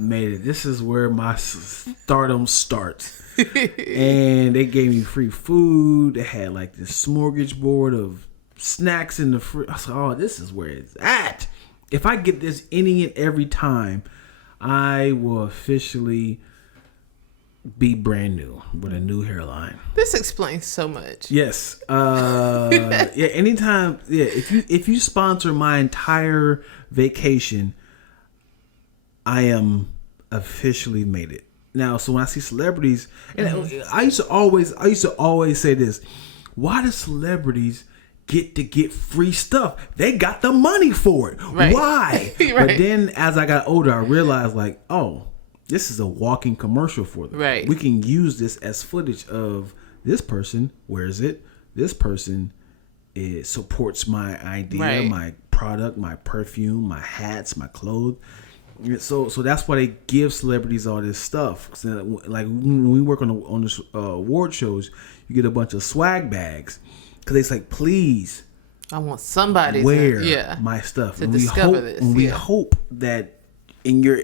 made it. This is where my stardom starts. And they gave me free food. They had like this smorgasbord of snacks in the fridge. I said, "Oh, this is where it's at." If I get this any and every time, I will officially be brand new with a new hairline. This explains so much. Yes. Anytime. Yeah. If you sponsor my entire vacation, I am officially made it. Now, so when I see celebrities, and I used to always say this: why do celebrities get free stuff. They got the money for it. Right. Why? Right. But then as I got older, I realized like, oh, this is a walking commercial for them. Right. We can use this as footage of this person wears it. This person supports my idea, Right. my product, my perfume, my hats, my clothes. So that's why they give celebrities all this stuff. So, like when we work on this award shows, you get a bunch of swag bags because it's like, please I want somebody wear to, my stuff. to And discover this. And we hope that in your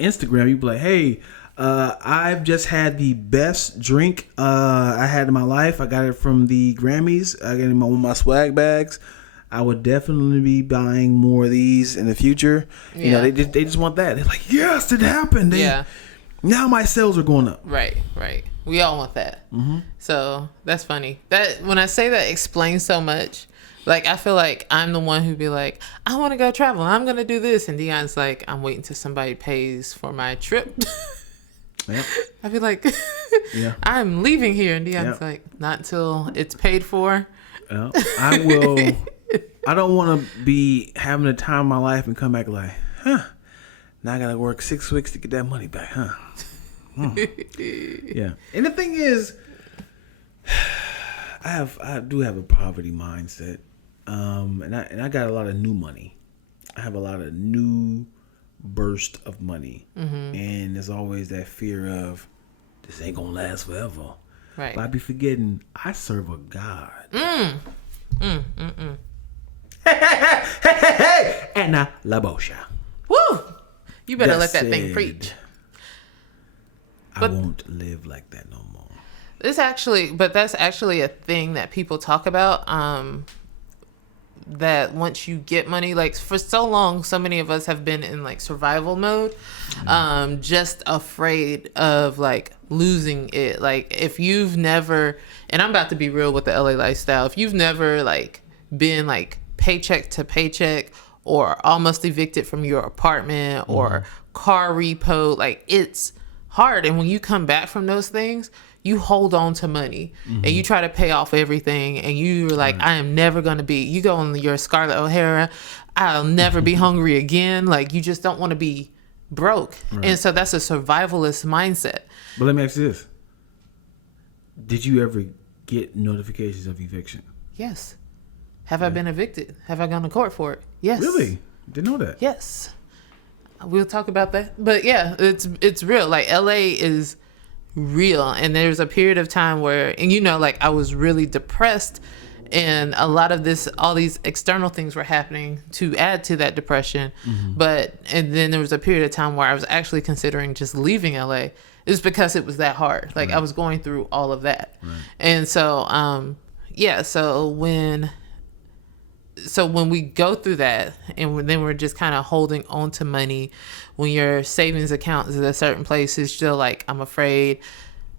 Instagram, you be like, hey, I've just had the best drink I had in my life. I got it from the Grammys. I got it in one of my swag bags. I would definitely be buying more of these in the future. You know, they just want that. They're like, yes, it happened. Now my sales are going up. Right. We all want that. Mm-hmm. So that's funny. That when I say that explains so much. Like, I feel like I'm the one who'd be like, I want to go travel. I'm going to do this. And Dion's like, I'm waiting till somebody pays for my trip. Yep. I'd be like, I'm leaving here. And Dion's like, not until it's paid for. I will. I don't want to be having a time of my life and come back like, now I got to work 6 weeks to get that money back, huh? Yeah. And the thing is, I do have a poverty mindset. And I got a lot of new money. I have a lot of new burst of money. Mm-hmm. And there's always that fear of this ain't gonna last forever. Right. But I be forgetting I serve a God. Hey, Anna Labosha. Woo! You better That let that thing said, preach. I won't live like that no more. That's actually a thing that people talk about. That once you get money, like for so long, so many of us have been in like survival mode, just afraid of like losing it. Like if you've never, and I'm about to be real with the LA lifestyle, if you've never like been like paycheck to paycheck or almost evicted from your apartment or car repo, like it's hard. And when you come back from those things, you hold on to money and you try to pay off everything. And you're like, I am never going to be, you go on your Scarlett O'Hara, I'll never be hungry again. Like you just don't want to be broke. Right. And so that's a survivalist mindset. But let me ask you this. Did you ever get notifications of eviction? Yes. Have I been evicted? Have I gone to court for it? Yes. Really? Didn't know that. Yes. We'll talk about that. But yeah, it's real. Like LA is real. And there's a period of time where, and you know, like I was really depressed and a lot of this, all these external things were happening to add to that depression. And then there was a period of time where I was actually considering just leaving LA. It was because it was that hard. Like I was going through all of that. And so, so when we go through that and then we're just kind of holding on to money, when your savings account is at a certain place, it's still like, I'm afraid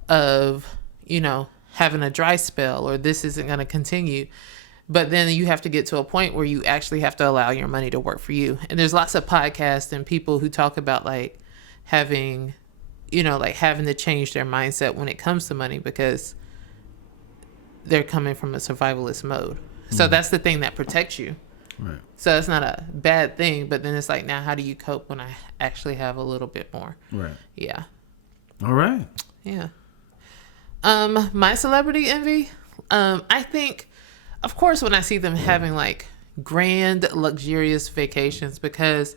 of, you know, having a dry spell or this isn't going to continue. But then you have to get to a point where you actually have to allow your money to work for you. And there's lots of podcasts and people who talk about like having, you know, like having to change their mindset when it comes to money because they're coming from a survivalist mode. So that's the thing that protects you. Right. So it's not a bad thing, but then it's like, now how do you cope when I actually have a little bit more? Right. Yeah. All right. Yeah. My celebrity envy, I think, of course, when I see them having like grand, luxurious vacations, because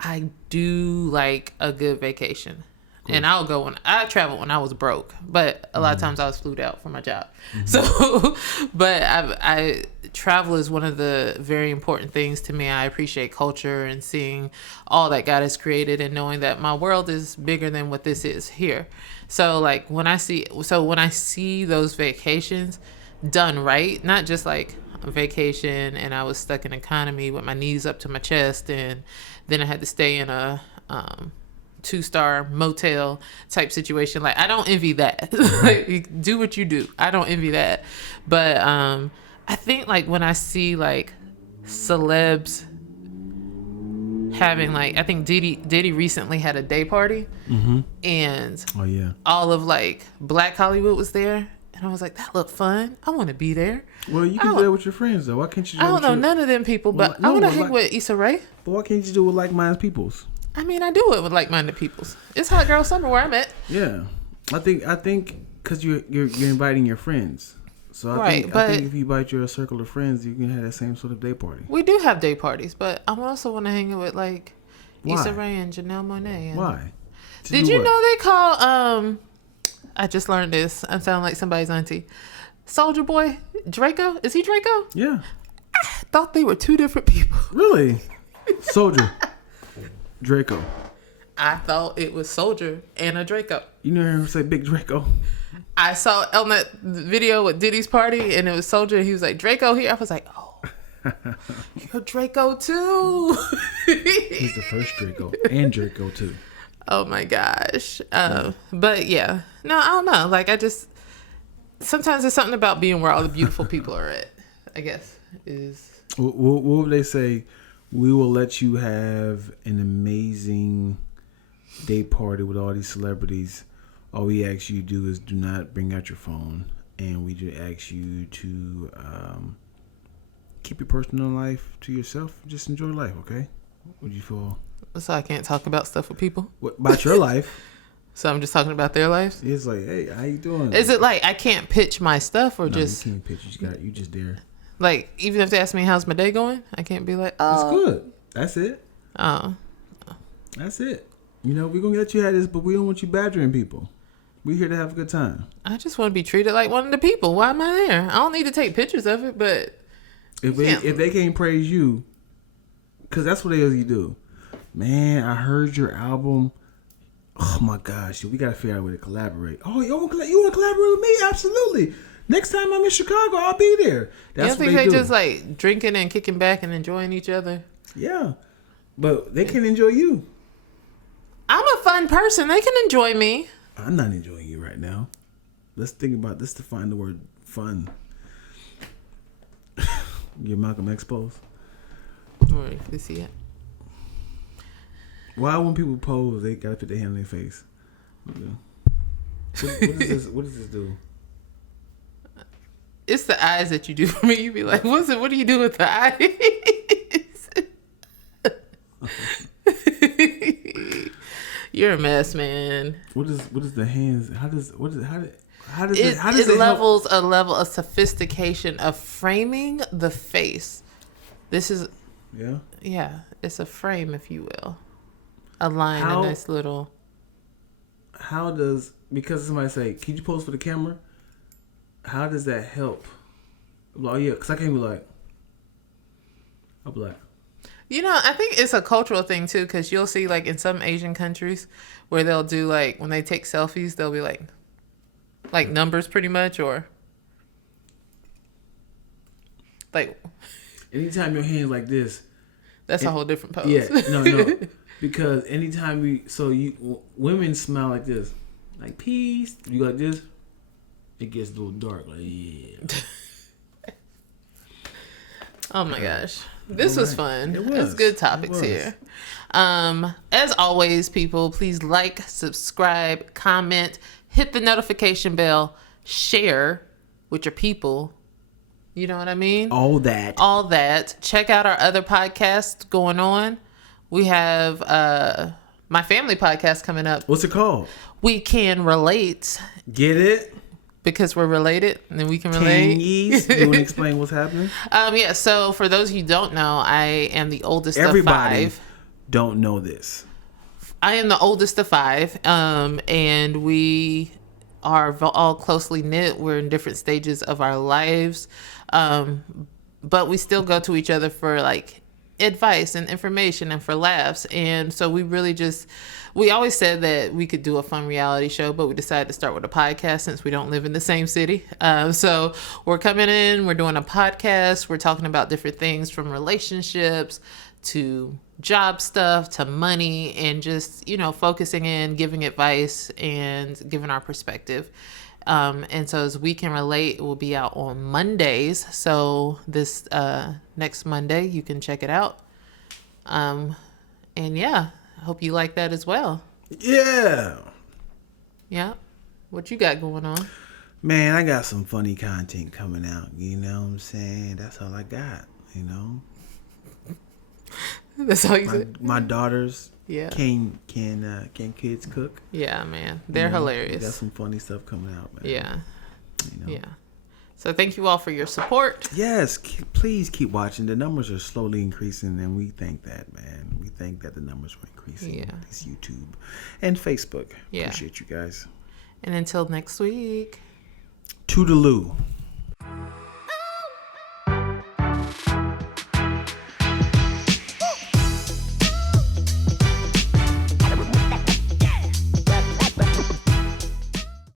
I do like a good vacation. And I'll go when I traveled when I was broke, but a lot of times I was flued out for my job. So, but I travel is one of the very important things to me. I appreciate culture and seeing all that God has created and knowing that my world is bigger than what this is here. So like when I see those vacations done right, not just like a vacation and I was stuck in economy with my knees up to my chest and then I had to stay in a, 2-star motel type situation. Like I don't envy that. Like, do what you do. I don't envy that. But I think like when I see like celebs having like, I think Diddy recently had a day party and all of like Black Hollywood was there And I was like, that looked fun. I want to be there. Well, you can do that with your friends, though. Why can't you do I don't know none of them people, but I want to hang with Issa Rae. But why can't you do it with like-minded peoples? I mean, I do it with like-minded peoples. It's Hot Girl Summer where I'm at. Yeah. I think because you're inviting your friends. So I think if you invite your circle of friends, you can have that same sort of day party. We do have day parties, but I also want to hang with like Issa Why? Rae and Janelle Monáe. And Why? Did you know they call I just learned this. I sound like somebody's auntie. Soulja Boy Draco? Is he Draco? Yeah. I thought they were two different people. Really? Soldier. Draco. I thought it was Soldier and a Draco. You never heard him say Big Draco? I saw on that video with Diddy's party, and it was Soldier. He was like, Draco here. I was like, oh, you're Draco too. He's the first Draco. And Draco too. Oh my gosh. But yeah. No, I don't know. Like, sometimes there's something about being where all the beautiful people are at, I guess, is. What would they say? We will let you have an amazing day party with all these celebrities. All we ask you to do is do not bring out your phone, and we just ask you to keep your personal life to yourself. Just enjoy life, okay? Would you feel? So I can't talk about stuff with people? What about your life? So I'm just talking about their lives? It's like, hey, how you doing? Is it like I can't pitch my stuff or No, just... you can't pitch. You just there. Like, even if they ask me how's my day going, I can't be like, oh. It's good. That's it. Oh. That's it. You know, we're going to let you have this, but we don't want you badgering people. We're here to have a good time. I just want to be treated like one of the people. Why am I there? I don't need to take pictures of it, but... If they can't praise you, because that's what you do. Man, I heard your album. Oh my gosh, we got to figure out a way to collaborate. Oh, you want to collaborate with me? Absolutely. Next time I'm in Chicago, I'll be there. That's you think what they do. Just like drinking and kicking back and enjoying each other? Yeah, but they can't enjoy you. I'm a fun person. They can enjoy me. I'm not enjoying you right now. Let's think about this. Define the word fun. You're Malcolm X pose. Wait, you see it? Why when people pose, they gotta put their hand on their face? What does this do? It's the eyes that you do for me. You be like, what do you do with the eyes? You're a mess, man. What is the hands? It levels a level of sophistication of framing the face. This is it's a frame, if you will. A line, a nice little. How does, because somebody say, can you pose for the camera? How does that help? Oh yeah, because I can't be like, I'll be like. You know, I think it's a cultural thing too, because you'll see like in some Asian countries where they'll do like, when they take selfies, they'll be like numbers pretty much, or like. Anytime your hand's like this. That's a whole different pose. Yeah, no. Because anytime women smile like this, like peace. You go like this, it gets a little dark. Like yeah. Oh my gosh, this was fun. It was. It's good topics here. As always, people, please like, subscribe, comment, hit the notification bell, share with your people. You know what I mean? All that. Check out our other podcasts going on. We have my family podcast coming up. What's it called? We Can Relate. Get it? Because we're related, and then we can relate. You want to explain what's happening? Yeah. So for those of you who don't know, I am the oldest of Everybody 5. Don't know this. I am the oldest of 5, and we are all closely knit. We're in different stages of our lives, but we still go to each other for like advice and information and for laughs. And so we always said that we could do a fun reality show, but we decided to start with a podcast since we don't live in the same city. So we're coming in, we're doing a podcast. We're talking about different things from relationships to job stuff to money, and just, focusing in, giving advice and giving our perspective. And so as We Can Relate, it will be out on Mondays. So this next Monday, you can check it out. And yeah, I hope you like that as well. Yeah. Yeah. What you got going on? Man, I got some funny content coming out. You know what I'm saying? That's all I got. That's all you said. My daughters. Yeah. Can kids cook? Yeah, man. They're We got hilarious. some funny stuff coming out, man. Yeah. You know? Yeah. So thank you all for your support. Yes, please keep watching. The numbers are slowly increasing, and we think that, man. We think that the numbers are increasing. Yeah. It's YouTube and Facebook. Yeah. Appreciate you guys. And until next week. Toodaloo.